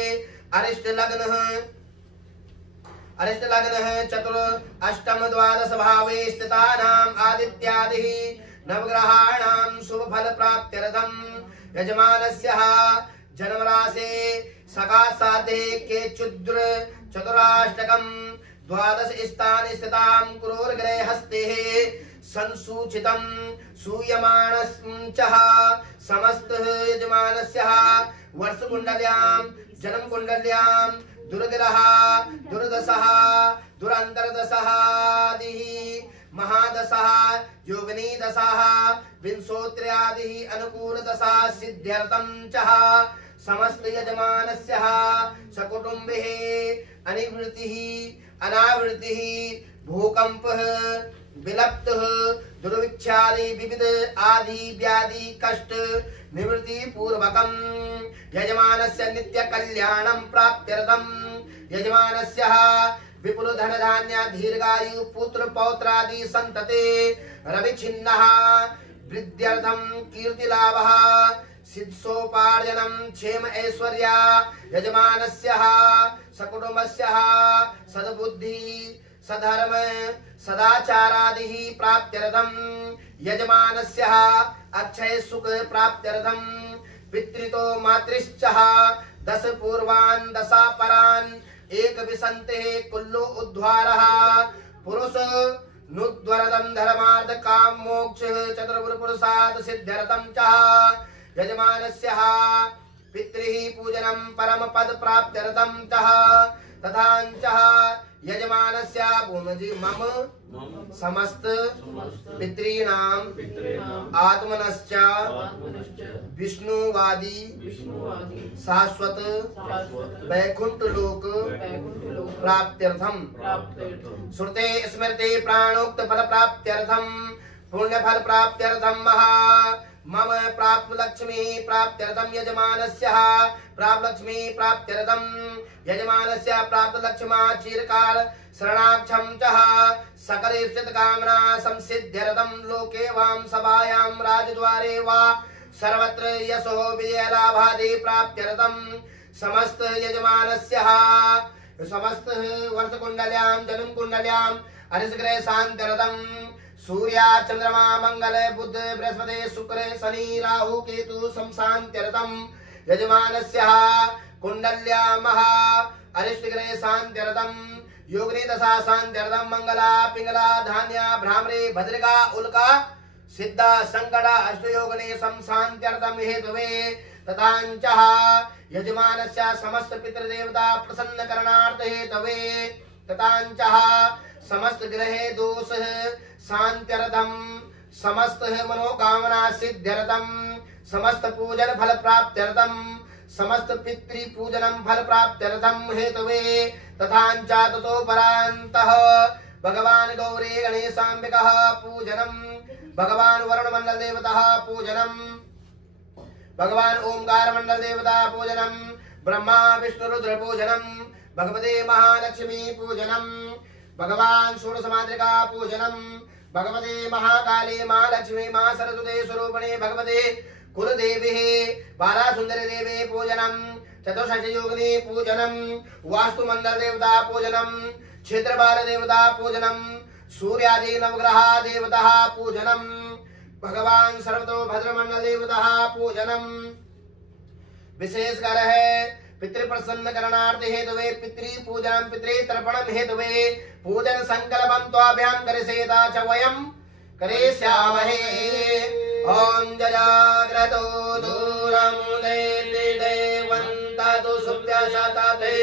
अरिष्ट लग्न चतुर अष्टम द्वादश भावे स्थितानां आदित्यादि नवग्रहाणां शुभ फल प्राप्त्यर्थं यजमानस्य जन्म राशि सकाशाते के चुद्र चतुराष्टकं द्वादश स्थान स्थितां क्रूर ग्रह हस्ते संसूचितं सूयमानश्च समस्त यजमानस्य वर्ष कुंडल्यां जन्म कुंडल्यां दुर्ग्रह दुर्दशः दुरंतरदशः महादशः योगिनी दशः विंशोत्र्यादि अनुकूल दशा सिद्ध्यर्थं च समस्त यजमानस्य सकुटुम्बिः अनिवृत्तिः अनावृत्तिः भूकंपः विलप्तः दुर्भिक्षादि विविध आदि व्याधि कष्ट निवृत्ति पूर्वकम् यजमानस्य नित्य कल्याणं प्राप्त्यर्थं यजमानस्य विपुल धन धान्य दीर्घायु पुत्र पौत्रादि संतते रविच्छिन्नः वृद्ध्यर्थं कीर्तिलाभः सिद्धोपार्जनं क्षेम ऐश्वर्या यजमानस्य सकुटुम्बस्य सद्बुद्धि सधर्म सदाचारादि प्राप्त्यर्थं यजमानस्य अक्षय सुख प्राप्त्यर्थं पितृतो मातृश्च दश पूर्वान् दशा परान् एक विसन्ते कुल्लो उद्वारः पुरुष नुद्वरदं धर्मार्थ काम मोक्ष चतुर्भुज पुरुषार्थ सिद्ध्यर्थं च यजमानस्य पितृः पूजनं परम पद प्राप्त्यर्थं च तथांच यजमानस्य भूमजि मम समस्त पितॄणां आत्मनश्च विष्णुवादी शाश्वत वैकुंठ लोक प्राप्त्यर्थं श्रुते स्मृते प्राणोक्त फल प्राप्त्यर्थं पुण्य फल प्राप्त्यर्थं मम प्राप्त लक्ष्मी प्राप्त्यर्थं यजमानस्य प्राप्त लक्ष्मी प्राप्त्यर्थं यजमानस्य प्राप्त लक्ष्मा चिरकाल शरणाक्षं च सकल इष्ट कामना संसिद्ध्यर्थं लोके वां सभायां राजद्वारे वा सर्वत्र यशो विजय लाभादि प्राप्त्यर्थं समस्त यजमानस्य समस्त वर्ष कुंडल्यां जन्म कुंडल्यां हरिशग्रह शांत्यर्थं सूर्या चंद्रमा मंगल बुध बृहस्पति शुक्र शनि राहु केतु संशांत्यर्थं यजमानस्य कुंडल्यां अरिष्टग्रह शांत्यर्थं योगिनी दशा शांत्यर्थम मंगला पिंगला धान्य भ्रामरी भद्रिका उल्का सिद्धा संकटा अष्टयोगिनी शांत्यर्थम हेतुवे तथांचः यजमानस्य समस्त पितृदेवता प्रसन्न करणार्थ हेतवे तथांचः समस्त ग्रहे दोष शांत्यर्थम समस्त मनोकामना सिद्ध्यर्थम समस्त पूजन फल प्राप्त्यर्थम समस्त पितृ पूजनम फल प्राप्त्यर्थम हेतवे तथांचा ततो परान्तः भगवान गौरी गणेशाम्बिकः पूजनम भगवान वरुण मंडल देवता पूजनम भगवान ओंकार मंडल देवता पूजनम ब्रह्मा विष्णु रुद्र पूजनम भगवते महालक्ष्मी पूजनम भगवान षोडश मातृका पूजनम भगवते महाकाली महालक्ष्मी महा सरस्वती स्वरूपिणी भगवते कुलदेवी बाला सुंदरी देवी पूजनम चतुर्षष्टि योगिनी पूजनम वास्तु मंडल देवता पूजनम क्षेत्र बाल देवता पूजनम सूर्यादि नवग्रह देवता पूजनम भगवान सर्वतो भद्रमंडल देवता पूजनम विशेषकर है पितृ प्रसन्न करणार्थ हेतुवे पितृ पूजनम पितृ तर्पणम हेतुवे पूजन संकल्पम त्वाभ्याम करिसेता च वयम करिष्यामहे ओम जजाग्रतो दूरम देति देवन्तु सुप्यशतते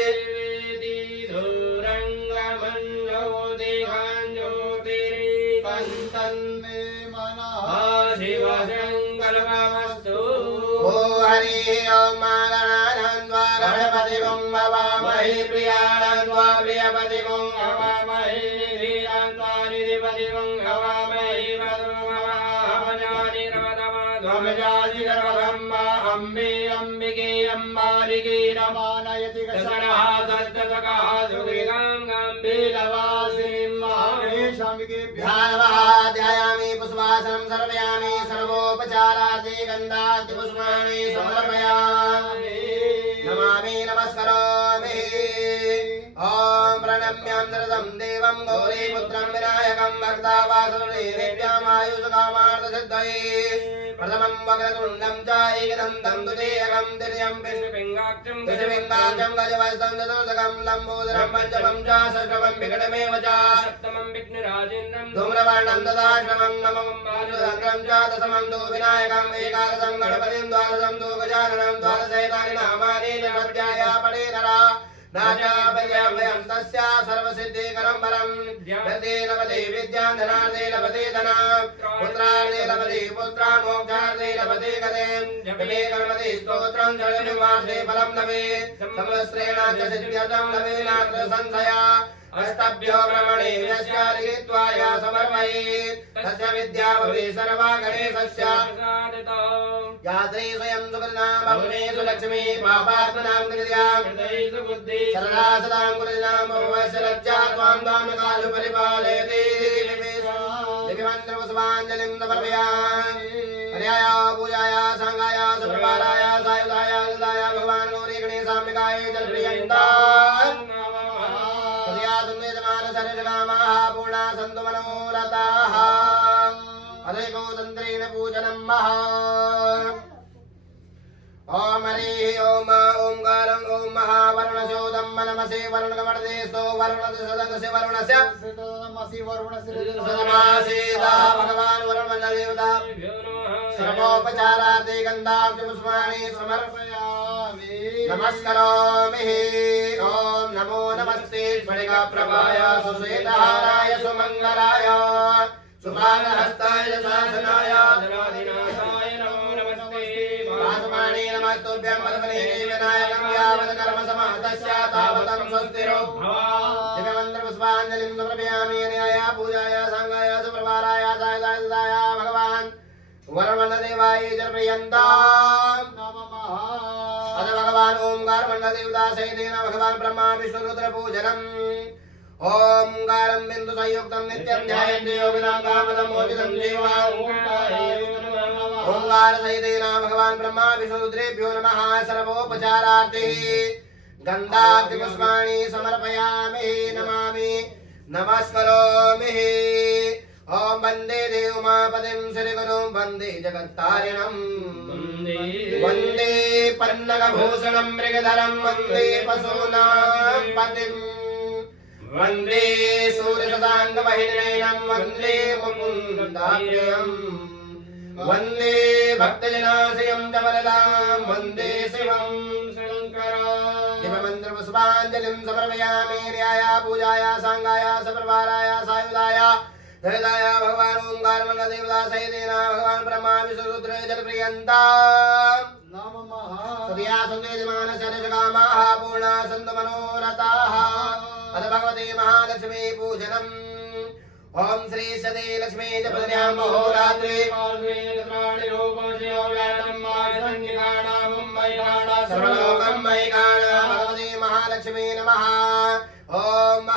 हरि ओम गणानान्वा गणपतिगुं भवामहे प्रियाणान्वा प्रियपतिगुं भवामहे निधियान्वा निधिपतिगुं भवामहे वदुमहावजानि रवदमाध्वमजानि गर्भब्रह्मा अम्बे अम्बिके अम्बालिके रमानयति दशरः सद्गतकः सुगृगां गाम्बे लवासिनीं महामेशाम्बिकेभ्यः ध्यायामि पुष्पासनं सर्वयामि सर्वोपचारार्थे गन्धाद्य पुष्पाणि समर्पयामि नमामि नमस्करोमि ॐ प्रणम्यां नरदं देवं गौरीपुत्रं विनायकं भक्तावासुरेभ्यामायुषकामार्थसिद्धये प्रथमं वक्रतुण्डं च एकदन्तं द्वितीयकं तृतीयं दशपिङ्गाक्षं गजवस्तं चतुर्थकं लम्बोदरं पञ्चमं च षष्ठमं विकटमेव च सप्तमं विघ्नराजेन्द्रं धूम्रवर्णं तथाष्टमं नवमं माधुरं च दशमं तु विनायकम् एकादशं गणपतिं द्वादशं तु गजाननं द्वादशैतानि नामानि च सत्याय पठे नरा नाचाभयं तस्य सर्वसिद्धिकरं परं यते लभते विद्यां धनार्थे लभते धनं पुत्रार्थे लभते पुत्रान् मोक्षार्थे लभते गतिं जपे गणपति स्तोत्रं षड्विंशे फलं लभेत् समस्त्रेण च सिद्ध्यर्थं लभेनात्र संशयः अष्टभ्यो ब्रह्मणे विनश्यादित्वाय समर्पयेत् तस्य विद्या भवेत् सर्वा गणेशस्य या श्री स्वयं सुकृतां बहुनेषु लक्ष्मी पापात्मनां कृत्यां सरला सदां कृतिनां भवस्य लज्जा त्वां दानकालु परिपालयति दिव्यमन्त्रपुष्पाञ्जलिं समर्पयामि हर्याय पूजाय सांगाय सुप्रभाताय सायुधाय हृदाय भगवान् गौरी गणेशाम्बिकाय जलप्रियन्ता पूर्णा सन्तु मनोरथाः अधैको तन्त्रेण पूजनं महा ओम हरि ओम ओंकारं ओम महावरुणशोदं मनमसे वरुणकमर्देस्तो वरुणस्य वरुणस्य सदमसि वरुणस्य सदमासेदा भगवान् वरुणदेवता सर्वोपचारार्थे गन्धाब्ज पुष्पाणि समर्पयामि नमस्करोमि ओम नमो नमस्ते स्फटिकाप्रभाय सुश्वेतहाराय सुमङ्गलाय सुभागहस्ताय शासनाय धनाधिनाथाय नमो नमस्ते आत्माने नमस्तुभ्यं पद्मने विनायकं यावत् कर्म समाहतस्य तावतं स्वस्तिरो भव दिव्यमन्त्रपुष्पाञ्जलिं समर्पयामि अन्याय पूजाय सांगाय सुप्रभाताय सायुधाय भगवान् वरुणदेवाय जलप्रियन्तां नमः अथ भगवान् ओंकार मंडलदेवता सहितेन भगवान् ब्रह्मा विष्णु रुद्र पूजनम् ओंकारं बिंदु संयुक्तं नित्यं ध्यायन्ति योगिनां कामदं मोचितं देवा ओंकार सहितेन भगवान् ब्रह्मा विष्णु रुद्रेभ्यो नमः सर्वोपचारार्थे गन्धाब्ज पुष्पाणि समर्पयामि नमामि नमस्करोमि ओम वंदे देवमापतिं श्रीगुरुं वंदे जगत्तारिणं वंदे पन्नगभूषणं मृगधरं वंदे पशूनां पतिं वन्दे सूर्यशताङ्गमहिनयनं वन्दे मुकुन्दाप्रियम् वन्दे भक्तजनाश्रयं च वरदां वन्दे शिवं शङ्करम् दिव्यमन्त्रपुष्पाञ्जलिं समर्पयामि न्याय पूजाय साङ्गाय सप्रभाराय सायुधाय धृताय भगवान् ओंकारमण्डलदेवता सहितेन भगवान् ब्रह्मा विष्णुरुद्र जलप्रियन्ता सदया सन्देशमानसर्षकामाः पूर्णा सन्तु मनोरथाः अथ भगवते महालक्ष्मी पूजनम् ओम श्री सदे लक्ष्मी जपन्यां महोरात्रे सर्वलोकं मयिकाणा भगवते महालक्ष्मी नमः ओम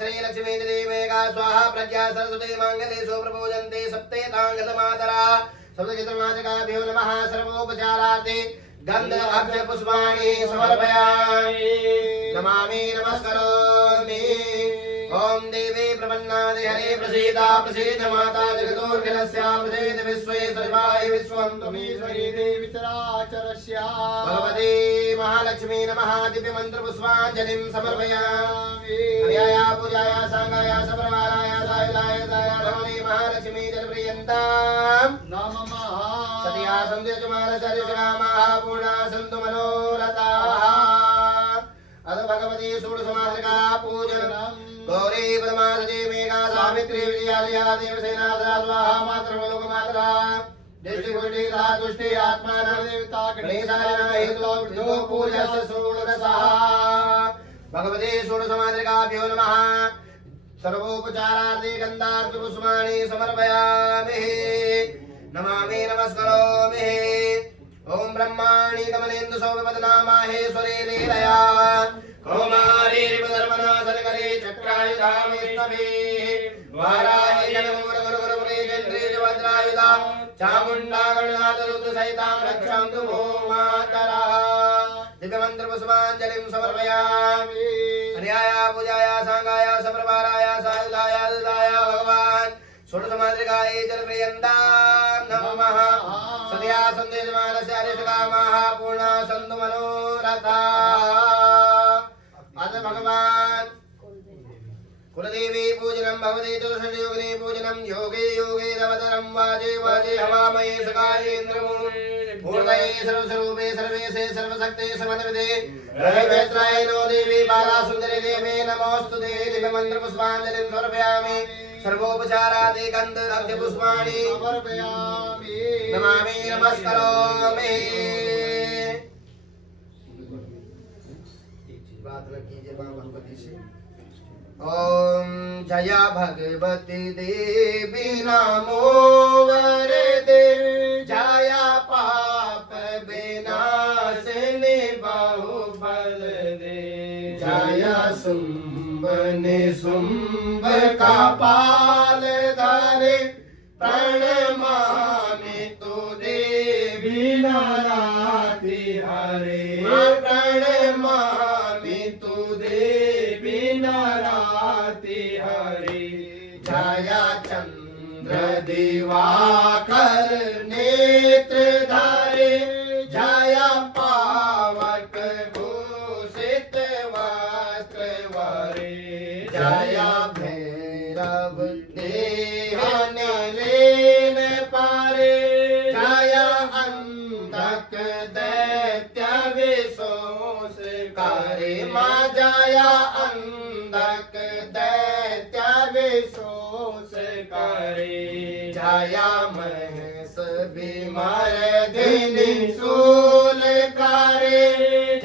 श्री लक्ष्मी देवेगा स्वाहा प्रज्ञा सरस्वती मांगल्ये सुप्रपूजन्ते सप्ते तांगतमातरा सप्तचतुर्मासिकाभ्यो नमः सर्वोपचारार्थे गन्ध अक्षय पुष्पाणि समर्पयामि नमामि नमस्करोमि ओम देवी प्रपन्नादि हरे प्रसीदा प्रसीद माता जगतोऽखिलस्या प्रसीद विश्वेश्वराय विश्वं त्वमीश्वरी देवी चराचरस्या भगवते महालक्ष्मी नमः दिव्य मंत्र पुष्पाञ्जलिं समर्पयामि हरियाय पूजाय साङ्गाय सप्रभाराय सायुधाय भगवते महालक्ष्मी जलप्रियन्तां नमः सत्या सन्देशमान सर्वकामाः पूर्णा सन्तु मनोरथाः अथ भगवती षोडशमासिका पूजनम् गौरी पदमादे मेघा सावित्री विजयालया देवसेना स्वाहा मातृलोकमातरा दृष्टिगुष्टि तुष्टि आत्मानं देवता गणेशाय हेतु पूजस्य षोडशः भगवते षोडशमासिकाभ्यो नमः सर्वोपचारार्थे गन्धार्घ्यपुष्पाणि समर्पयामि नमामि नमस्करोमि ओम ब्रह्माणि कमलेन्दु सौम्यपदनामाहेश्वरे लीलया कौमारी रिपधर्मनाथनकरे चक्रायुधामेष्टभे वाराहि जनगुरुगुरुगुरुपुरे चन्द्रे वज्रायुधा चामुण्डा गणनाथ रुद्रसहितां रक्षन्तु भो मातरा दिव्यमन्त्रपुष्पाञ्जलिं समर्पयामि हरियाय पूजाय साङ्गाय सप्रभाराय सायुधाय धृताय भगवान् षोडशमातृकाय जलप्रियन्तां नमः सदया सन्देशमानस्य हरिषकामाः पूर्णा सन्तु मनोरथाः अथ भगवान् कुलदेवी पूजनं भगवते चतुर्षष्टियोगिनी पूजनं योगे योगे दवतरं वाजे वाजे हवामये सकालेन्द्रमूर्तये सर्वस्वरूपे सर्वेशे सर्वशक्ते समन्विते रविवेत्राय नो देवी बाला सुन्दरी देवे नमोऽस्तुते दिव्यमन्त्रपुष्पाञ्जलिं समर्पयामि सर्वोपचारादि गन्ध अक्षपुष्पाणि समर्पयामि नमामि नमस्करोमि ओम जय भगवती देवी नमो वरदे जय पाप विनाशिनी बाहुबल दे जय शुंभ निशुंभ का पाल धरे प्रणमामि तु देवी नाराति हरे प्रणमामि तु देवी नाराति हरे जय चंद्र दिवाकर नेत्र धरे जय पावक भूषित वस्त्र वरे जय भैरव देह नीलेन पारे जय अंधक दैत्य विशोष करे माँ जय अंधक दैत्य विशोष करे जय महस विमर्दिनी शूल करे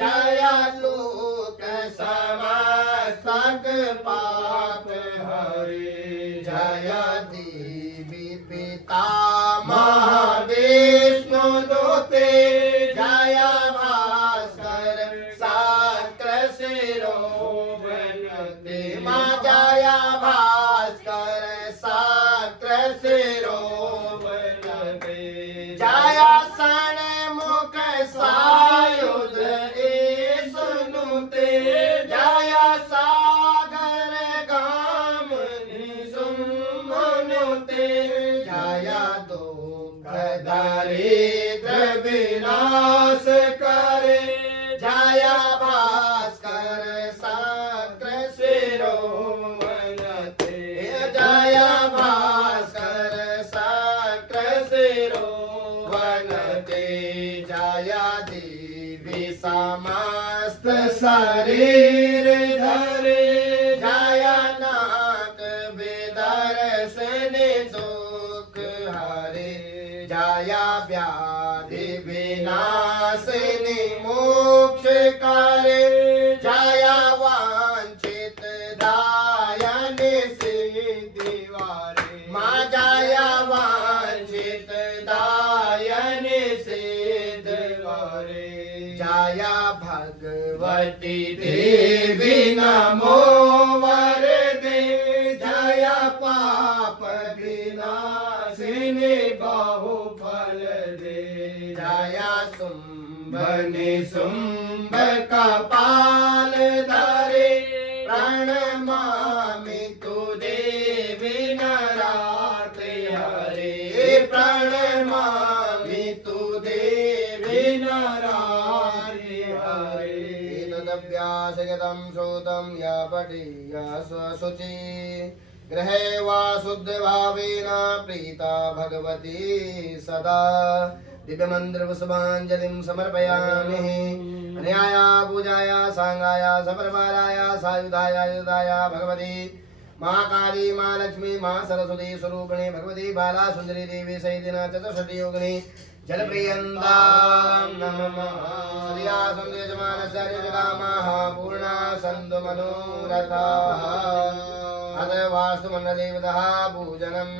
जय लोक समस्तक पाप हरे जय देवी पिता महाविष्णु दूते जय भास्कर साक्र शिरोमणि माँ जय भास्कर साक्र शिरोमणि जय सन मुख सायुध सुनुते जय सागर गाम सुमनुते जय दुख दरिद्र विनाश करे जय भास्कर साग्र से शरीर धरे जाया नाक बेदर्शन दुख हरे जाया व्याधि विनाशिनी मोक्ष करे जाया वांछित दायन सिद्धि वारे माँ जाया वांछित दायन सिद्धि वारे जाया भगवती देवी नमो वरदे जाया पाप विनाशिनी बाहु फल दे जाया शुंभ निशुंभ कपाल धरे प्रणमामि तु देवी नराते हरे प्रणमामि तु देवी नराते हरे तदभ्यासगतं श्रोतं या पठेया स्वशुचि गृहे वा शुद्ध भावेन प्रीता भगवती सदा दिव्यमन्त्र पुष्पाञ्जलिं समर्पयामि अन्याया पूजाया सांगाया सपरिवाराया सायुधाया युधाया भगवती माँ काली माँ लक्ष्मी माँ सरस्वती स्वरूपिणी भगवती बाला सुंदरी देवी सहितिना चतुष्षष्टि योगिनी जलप्रियन्ता नमः सदिया सन्देशमानस्य ऋषिकामाः पूर्णा सन्तु मनोरथाः अथ वास्तुमन्नदेवतः पूजनम्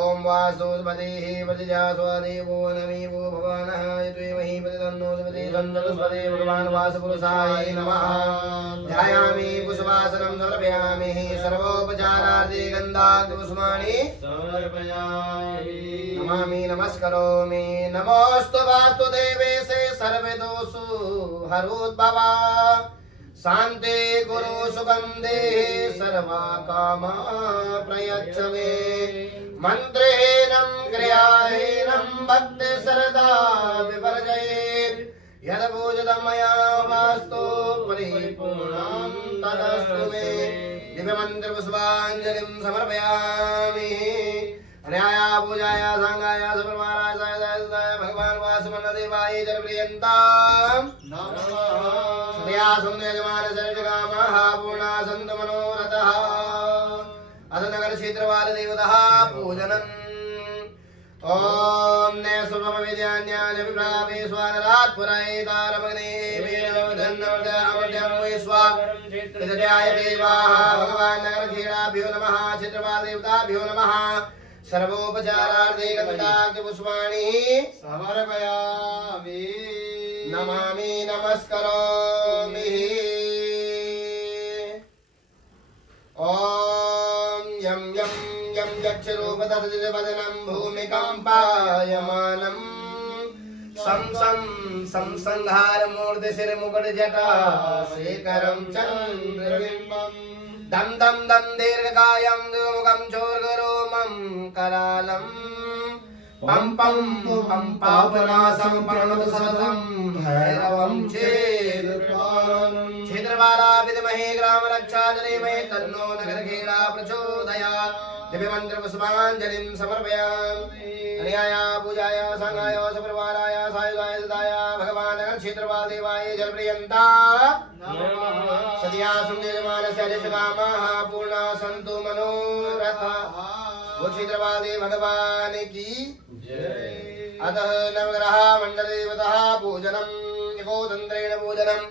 ओम वासुदेवतेः प्रतिजास्वादेवो नमीवो भवानः यद्विमहि प्रतितन्नोऽस्मि सन्दस्पदे भगवान् वासुपुरुषाय नमः ध्यायामि पुष्पासनं समर्पयामि सर्वोपचारार्थे गन्धाग्निपुष्पाणि समर्पयामि नमामि नमस्करोमि नमोऽस्तु वासुदेवेशे सर्वदोषु हरोद्भवा शान्ते गुरु सुगन्धे सर्वा कामा प्रयच्छ मे मन्त्रहेनं क्रियाहेनं भक्ति श्रद्धा विपर्जयेत् यद् पूजितं मया वास्तु परिपूर्णं तदस्तु मे दिव्यमन्त्रपुष्पाञ्जलिं समर्पयामि अन्याया पूजाया सांगाया सपरिवाराय भगवान् वासुदेवाय जलप्रियन्ता नमः सदया सुन्दरजमानसर्वकामाः पूर्णा सन्तु मनोरथः अथ नगर क्षेत्रवाल देवतः पूजनम् ओम ने सुभमविद्यान्यानि विप्रावे स्वानरात् पुरैतारमग्ने वीरवधन्नवदामर्त्यं विश्वा विद्याय देवाः भगवान् नगर खेडाभ्यो नमः क्षेत्रवाल देवताभ्यो नमः सर्वोपचारार्थे गन्धाग्निपुष्पाणि समर्पयामि नमामि नमस्करोमि ॐ यं यं यं यक्षरूपतद्वदनं भूमिकम्पायमानम् सं संहारमूर्तिशिरमुकुटजटा शेखरं चन्द्रबिम्बम् दं दं दं दीर्घकायं द्विमुखं चोर्गरोमं करालम् पं पं पं पावनासं प्रणत सततं भैरवं क्षेत्रवाला विद्महे ग्रामरक्षा जनेमहे तन्नो नगरखेड़ा प्रचोदयात् दिव्यमन्त्रपुष्पाञ्जलिं समर्पयामि अन्याया पूजाया सांगाय सपरिवाराय सायुधाय सदाय भगवान् नगर क्षेत्रवाल देवाय जलप्रियन्ता सदिया सुन्दरजमानस्य ऋषिकामाः पूर्णा सन्तु मनोरथाः वो क्षेत्रवादे भगवान की जय। अतः नवग्रह मंडल देवतः पूजनम् एकोदन्त्रेण पूजनम्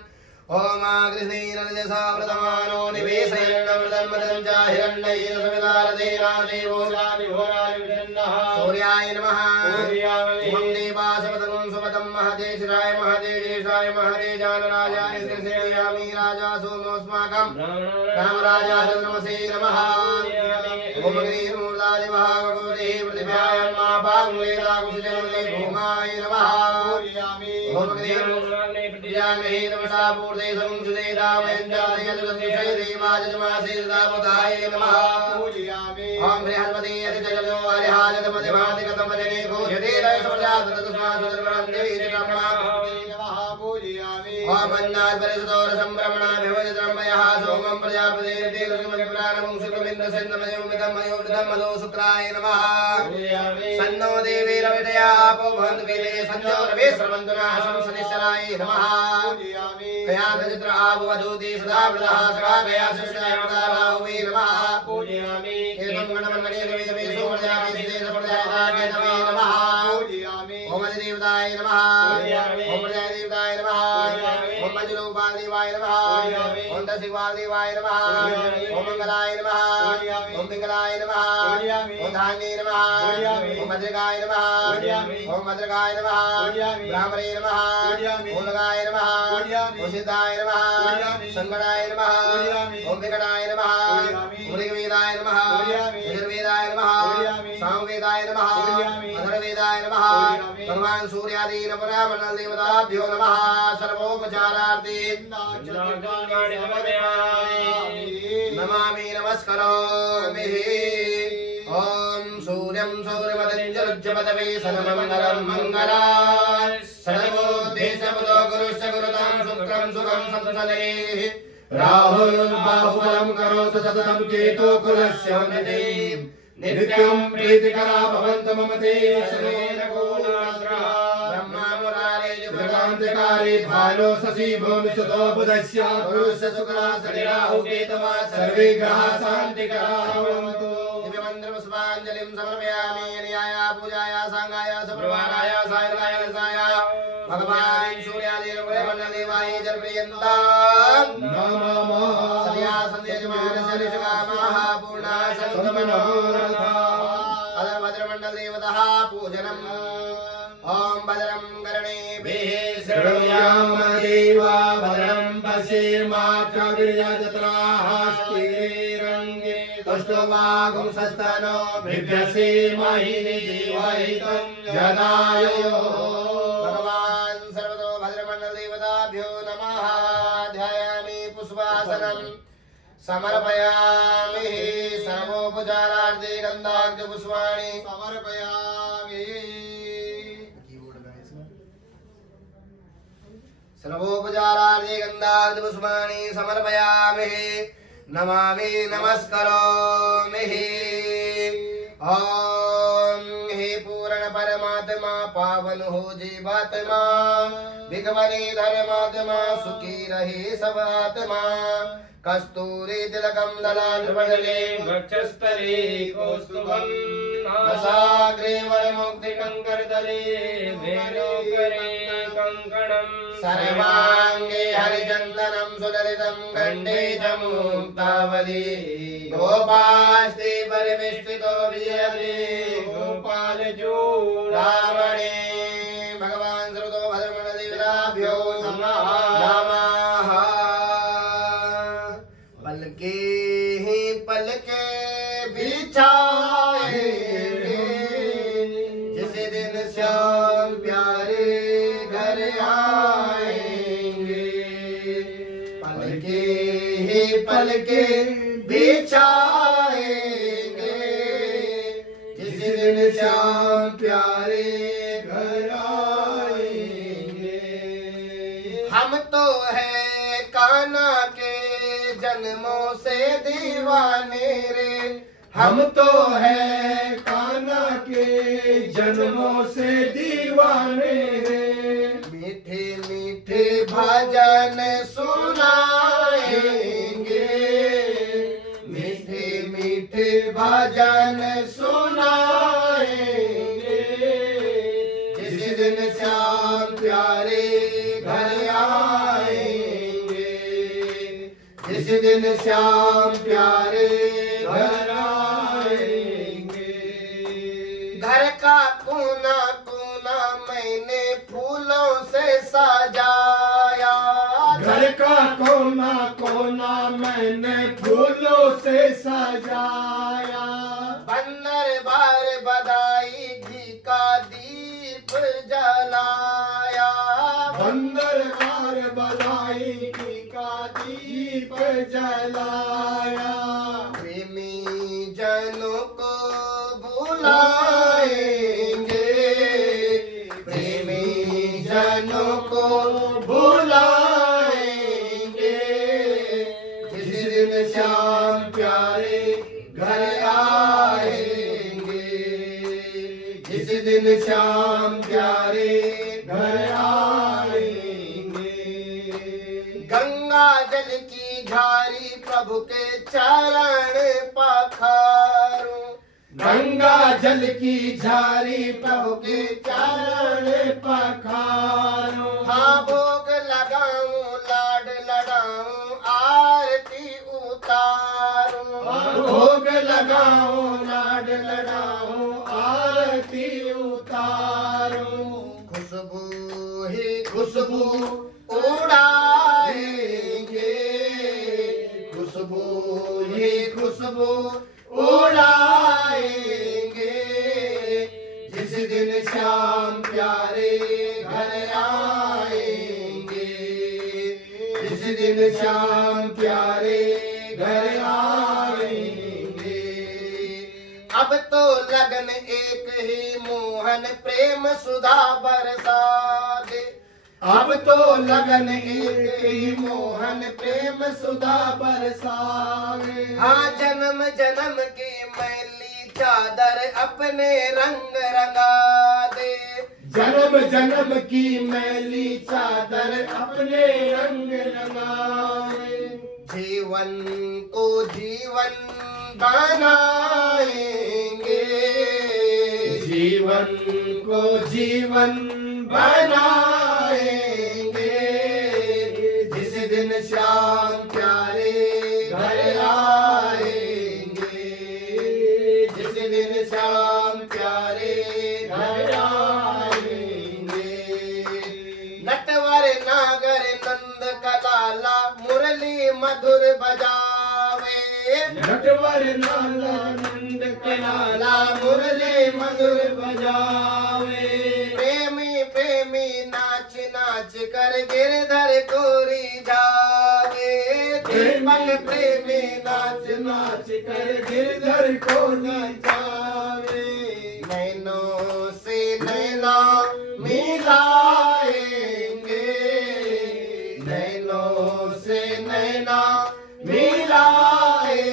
ओम कृष्णेन रजसा प्रथमानो निवेशयन्नमृतं मदं च हिरण्येन सवितारतेना देवो जातिभोरानिविषन्नः सूर्याय नमः ओम देवासवदनं सुवदं महदेशिराय महदेशेषाय महदेजानराजाय श्रीयामि राजा सोमोऽस्माकं रामराजा नमसे नमः ओम ग्रीर्मूर्धादिवः भगवते पृथिव्याय मा पाङ्गुलेता कुशजनते भूमाय नमः ओम ग्रीर्मूर्धादिवः पृथिव्याय नमसा पूर्णे संसुदे दामयञ्जालयजुदन्दिषे देवाजमासेदामुदाय नमः ओम बृहस्पति अतिजलो हरिहाजतमधिमादिकतमजने घोषते दशमजाततस्मादुर्वरन्देवी ओम अन्नाद्परिसुतोर संभ्रमणाभिभजत्रम्भयः सोमं प्रजापतेर्ते लक्ष्मणपुराणं शुक्रमिन्द्रसेन्दमयोमिदं मयोवृतं मदो शुक्राय नमः सन्नो देवीरविषया आपो भवन्तु वेदे सञ्जो रवे सर्वन्तु नः संसदिशराय नमः कयाचित्र आभवधूति सदा वृतः सका कया सृष्टाय राहुवे नमः पूजयामि एवं गणमण्डले नवे सोमर्यामि सिद्धे समर्यायताय नमः पूजयामि ओम देवताय नमः पूजयामि ओम देवताय नमः पूजयामि ओम मंजुलोपादेवाय नमः पूजयामि ओम दशिवादेवाय नमः पूजयामि ओम मंगलाय नमः पूजयामि ओम पिंगलाय नमः पूजयामि ओम धान्ये नमः पूजयामि ओम भद्रकाय नमः पूजयामि ओम भद्रकाय नमः पूजयामि ब्राह्मणे नमः पूजयामि ओम लगाय नमः पूजयामि ओम सिद्धाय नमः पूजयामि संगणाय नमः पूजयामि ओम विकटाय नमः पूजयामि ओम ऋग्वेदाय नमः पूजयामि यजुर्वेदाय नमः पूजयामि सामवेदाय नमः पूजयामि अथर्ववेदाय नमः पूजयामि भगवान सूर्यादीन ब्रह्मण्ड देवताभ्यो नमः सर्वोपचारार्थे नमामि नमस्करोमि ओम सूर्यं सौर्यमदञ्जरुज्जपदवे सर्वमङ्गलं मङ्गलाय सर्वोद्देशपदो गुरुश्च गुरुतां शुक्रं सुखं संसदे राहुर्बाहुबलं करोतु सततं केतो कुलस्य उन्नते नित्यं प्रीतिकरा भवन्तु मम ते शनेन गोरात्रः ब्रह्मा मुरारे जुगदान्तिकारे भानो शशि भूमिसुतो बुधस्य गुरुश्च शुक्रा शनि राहु केतवः सर्वे ग्रहाः शान्तिकराः भवन्तु दिव्यमन्त्रपुष्पाञ्जलिं समर्पयामि अन्याय पूजाय सांगाय सप्रवाराय सायराय रसाय भगवान् सूर्यादिर्ब्रह्मण्डदेवाय जर्प्रियन्ता नमः सद्या सन्ध्यजमानस्य ऋषिकामाः पूर्णा सन्तमनोरथा अधर्भद्रमण्डल देवतः पूजनम् ॐ भद्रं कर्णेभिः शृणुयाम देवा भद्रं पश्येमाक्षभिर्यजत्राः स्थिरैरङ्गे तुष्टुवागुंसस्तनो बिभ्यसेमहि देवहितं जनायो भगवान् सर्वतो भद्रमण्डल देवताभ्यो नमः ध्यायामि पुष्पासनं समर्पयामि सर्वोपचारार्थे गन्धाख्य पुष्पाणि समर्पयामि सर्वोपचारार्थे गन्धाख्य पुष्पाणि समर्पयामि नमामि नमस्करोमि ओम हे पूर्ण परमात्मा पावन हो जीवात्मा भिगवने धर्मात्मा सुखी रहे सब आत्मा कस्तूरी तिलकम दलालवदले वक्षस्थले कौस्तुभम् नासाग्रे वरमुक्ति कंकरदले वेणुकरे कंकणम् सर्वांगे हरिचन्दनं सुललितं कंठे च मुक्तावली गोपास्ते परिवेष्टितो विजयते गोपाल चूडामणि भगवान् सर्वतो भद्रमण्डल देवताभ्यो नमः पलके ही पलके बिछाएंगे जिस दिन श्याम प्यारे घर आएंगे पलके ही पलके बिछाएंगे जिस दिन श्याम प्यारे घर आएंगे हम तो है कान्हा के जन्मों से दीवाने रे हम तो है कान्हा के जन्मों से दीवाने रे मीठे मीठे भजन सुनाएंगे मीठे मीठे भजन सुनाएंगे जिस दिन श्याम प्यारे घर आएंगे जिस दिन श्याम प्यारे घर आएंगे घर का कोना कोना मैंने फूलों से सजाया घर का कोना कोना मैंने फूलों से सजाया बंदर बार बधाई घी का दीप जलाया बंदर बार बधाई घी का दीप जलाया प्रेमी जनों को बुलाएंगे प्रेमी जनों को बुलाएंगे जिस दिन श्याम प्यारे घर आएंगे जिस दिन श्याम प्यारे घर आएंगे जल की झारी प्रभु के चरण पखारूं। गंगा जल की झारी प्रभु के चरण पखारूं। हाँ भोग लगाऊं लाड लड़ाऊं आरती उतारूं। भोग लगाऊं लाड लड़ाऊं आरती उतारूं। खुशबू ही खुशबू उड़ाएंगे, खुशबू ही खुशबू उड़ाएंगे। जिस दिन श्याम प्यारे घर आएंगे, जिस दिन श्याम प्यारे घर आएंगे। अब तो लगन एक ही मोहन प्रेम सुधा बरसा दे। अब तो लगन एक ही मोहन प्रेम सुधा बरसावे। हाँ जन्म जन्म की मैली चादर अपने रंग रंगा दे। जन्म जन्म की मैली चादर अपने रंग रंगावे। जीवन को जीवन बनाएंगे, जीवन को जीवन बनाएंगे। जिस दिन श्याम प्यारे घर आएंगे, जिस दिन श्याम प्यारे घर आएंगे। नटवर नागर नंद कलाला मुरली मधुर बजावे। नटवर नाला नंद कलाला मुरली मधुर बजावे। प्रेमी प्रेमी नाच नाच कर गिरधर गोरी जावे। दीपक प्रेमी नाच नाच कर गिरधर को नचावे। नैनों से नैना मिलाएंगे, नैनों से नैना मिलाएंगे।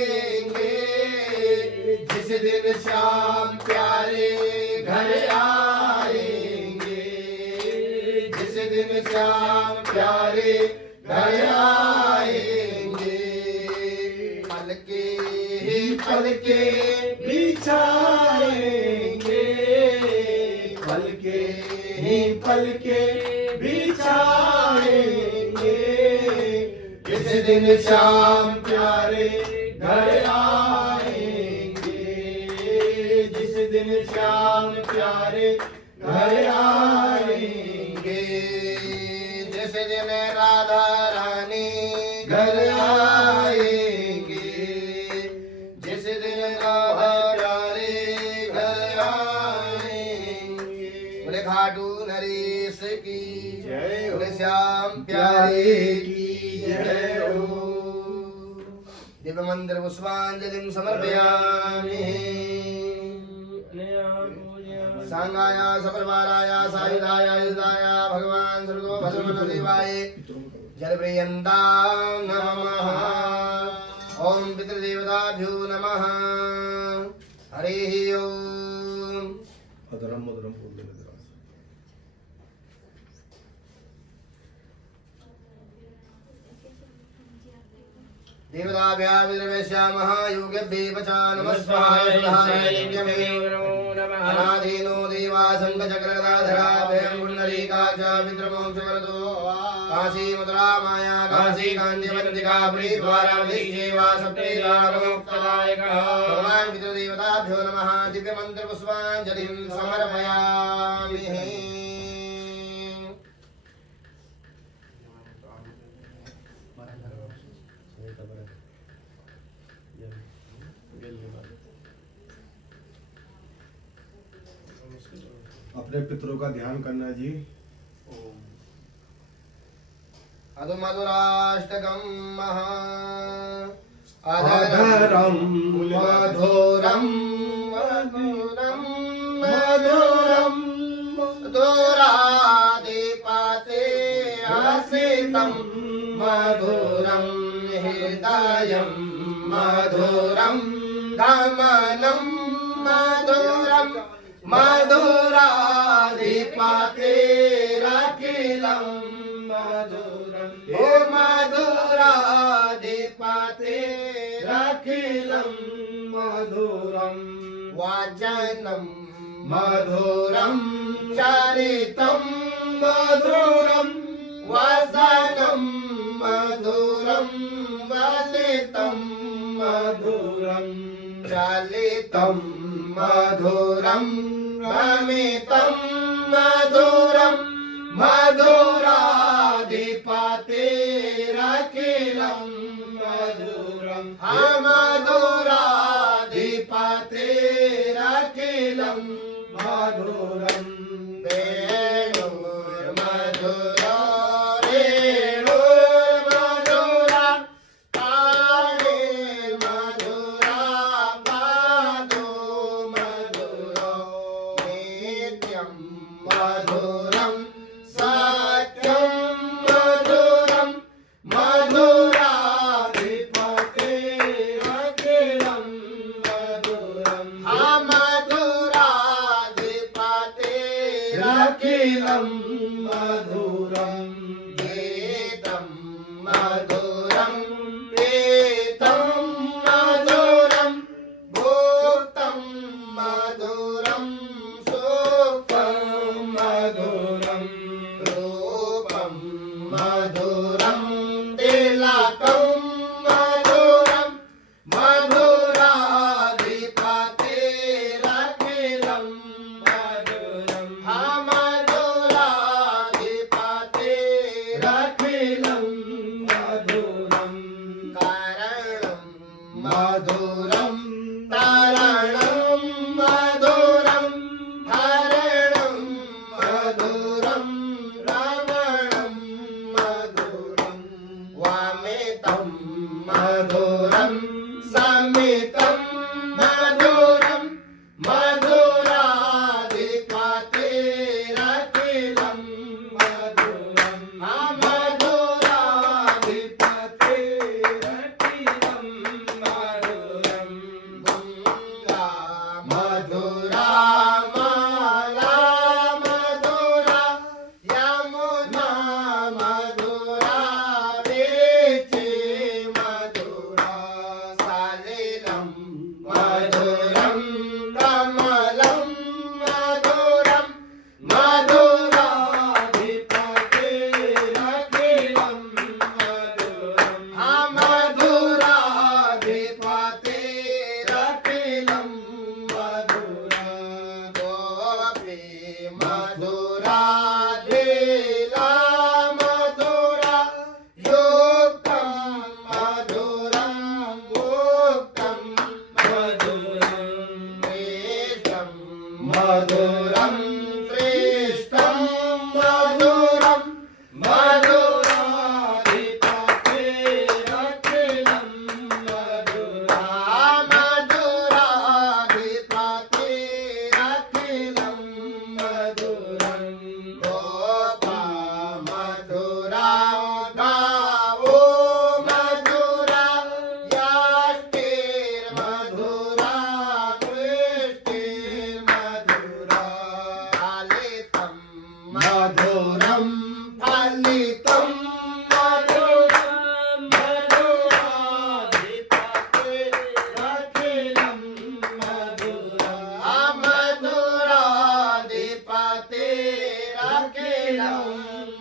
जिस दिन श्याम प्यारे घर आएंगे, जिस दिन श्याम प्यारे घर आएंगे। पलके ही पलके बिछाएंगे, पलके ही पलके बिछाएंगे। जिस दिन श्याम प्यारे घर आएंगे, जिस दिन श्याम प्यारे घर आएंगे। जिस दिन राधा रानी घर आएंगे, जिस दिन राधा रानी घर आएंगे। बोले खाटू नरेश की जय हो। बोले श्याम प्यारे की जय हो। दिव्य मंदिर पुष्पांजलिं समर्पयामि। सांगाय सपरिवाराय सायुधाय युधाय भगवान सर्वो भद्रमनदेवाय जलप्रियन्ता नमः। ओम पितृदेवताभ्यो नमः। हरिः ओम। अधरम मधुरम पूर्ण देवताभ्यः विद्रवेश्यामः योगेभ्यः पचा नमस्वाय अनादीनो देवा शङ्खचक्रगदाधराभ्यं पुण्डरीकाक्ष पितृमोक्षवरदो काशी मथुरा माया काशी कान्तिवन्तिका प्रीद्वारावधीशेवा सप्तेरागमोक्तदायकः। भगवान् पितृदेवताभ्यो नमः। दिव्यमन्त्रपुष्पाञ्जलिं समर्पयामि। अपने पितरों का ध्यान करना जी। अधु मधुराष्टकं महा अधरं मधुरं मधुरं मधुरं मधुरादिपाते आसितं मधुरं हृदयं मधुरं गमनं मधुरं मधुराधिपतेरखिलं मधुरं ओ मधुरा मधुरं वाचनं मधुरं चरितं मधुरं वसनं मधुरं वलितं मधुरं चलितं मधुरं भ्रमितं मधुरं मधुराधिपतेरखिलं मधुरं मधुराधिपतेरखिलं मधुरं वेणुर्मधुरा रेणुर्मधुरा ताळेर्मधुरा पादो मधुरो नित्यं मधुरं सत्यं मधुरं मधुराधिपतेरखिलं मधुरं मधुराधिपतेरखिलं मधुरं गीतं मधुरं प्रीतं मधुरं भूतं मधुरं सुखं मधुरं रूपं मधुरं तिलकं मधुरं मधुराधिपतेरखिलं मधुरं मधुराधिपतेरखिलं मधुरं कारणं मधुरं तारणं मधुरं हरणं मधुरं रमणं मधुरं वामितं मधुरं समितं मधुरं मधुराधिपतेरखिलं मधुरं मधुराधिपतेरखिलं मधुरं गंगा मधुरा माला मधुरा यमुना मधुरा वेचे मधुरा सालिलं मधुरं कमलं मधुरं मधुराधिपतेरखिलं मधुरं मधुराधिपतेरखिलं मधुरं गोपी मधुरा लीला मधुरा युक्तं मधुरं गुप्तं मधुरं प्रीतं मधुरं श्रेष्ठं मधुरं मधुराधिपतेरखिलं मधुरं मधुराधिपतेरखिलं मधुरं गोपा मधुरा गावो मधुरा याष्टिर्मधुरा कृष्टिर्मधुरा फलितं मधुरं फलितं मधुरं मधुराधिपतेरखिलं मधुरं मधुराधिपतेरखिलं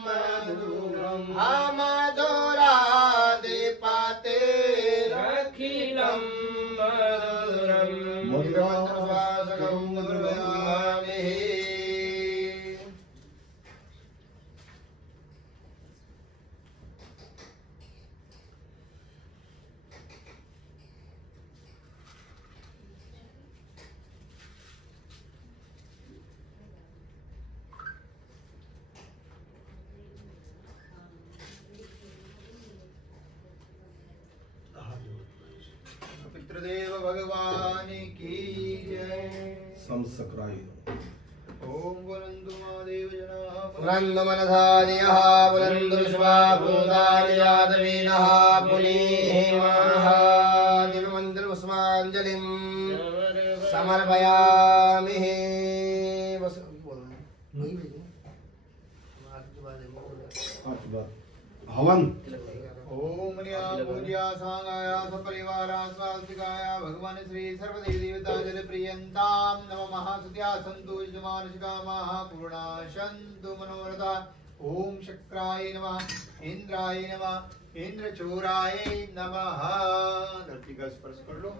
मधुरं मधुराधिपतेरखिलं मधुरं गुरुवामे पितृदेव भगवान की जय। ओम वरंदु महादेव जना वरंदु मनधार्यः वरंदु विश्वा भूतानि यादवीनः पुनीमः दिव्यमन्त्र पुष्पाञ्जलिं समर्पयामि। बस हवन ओम निया पूज्या सांगाया सपरिवारा स्वास्तिकाया भगवान श्री सर्वदेव देवता जल प्रियंताम नम महासुत्या संतु मानसिकामाः पूर्णा शंतु मनोरथा ओम शक्राय नमः इंद्राय नमः इंद्रचूराय नमः धरती का स्पर्श कर लो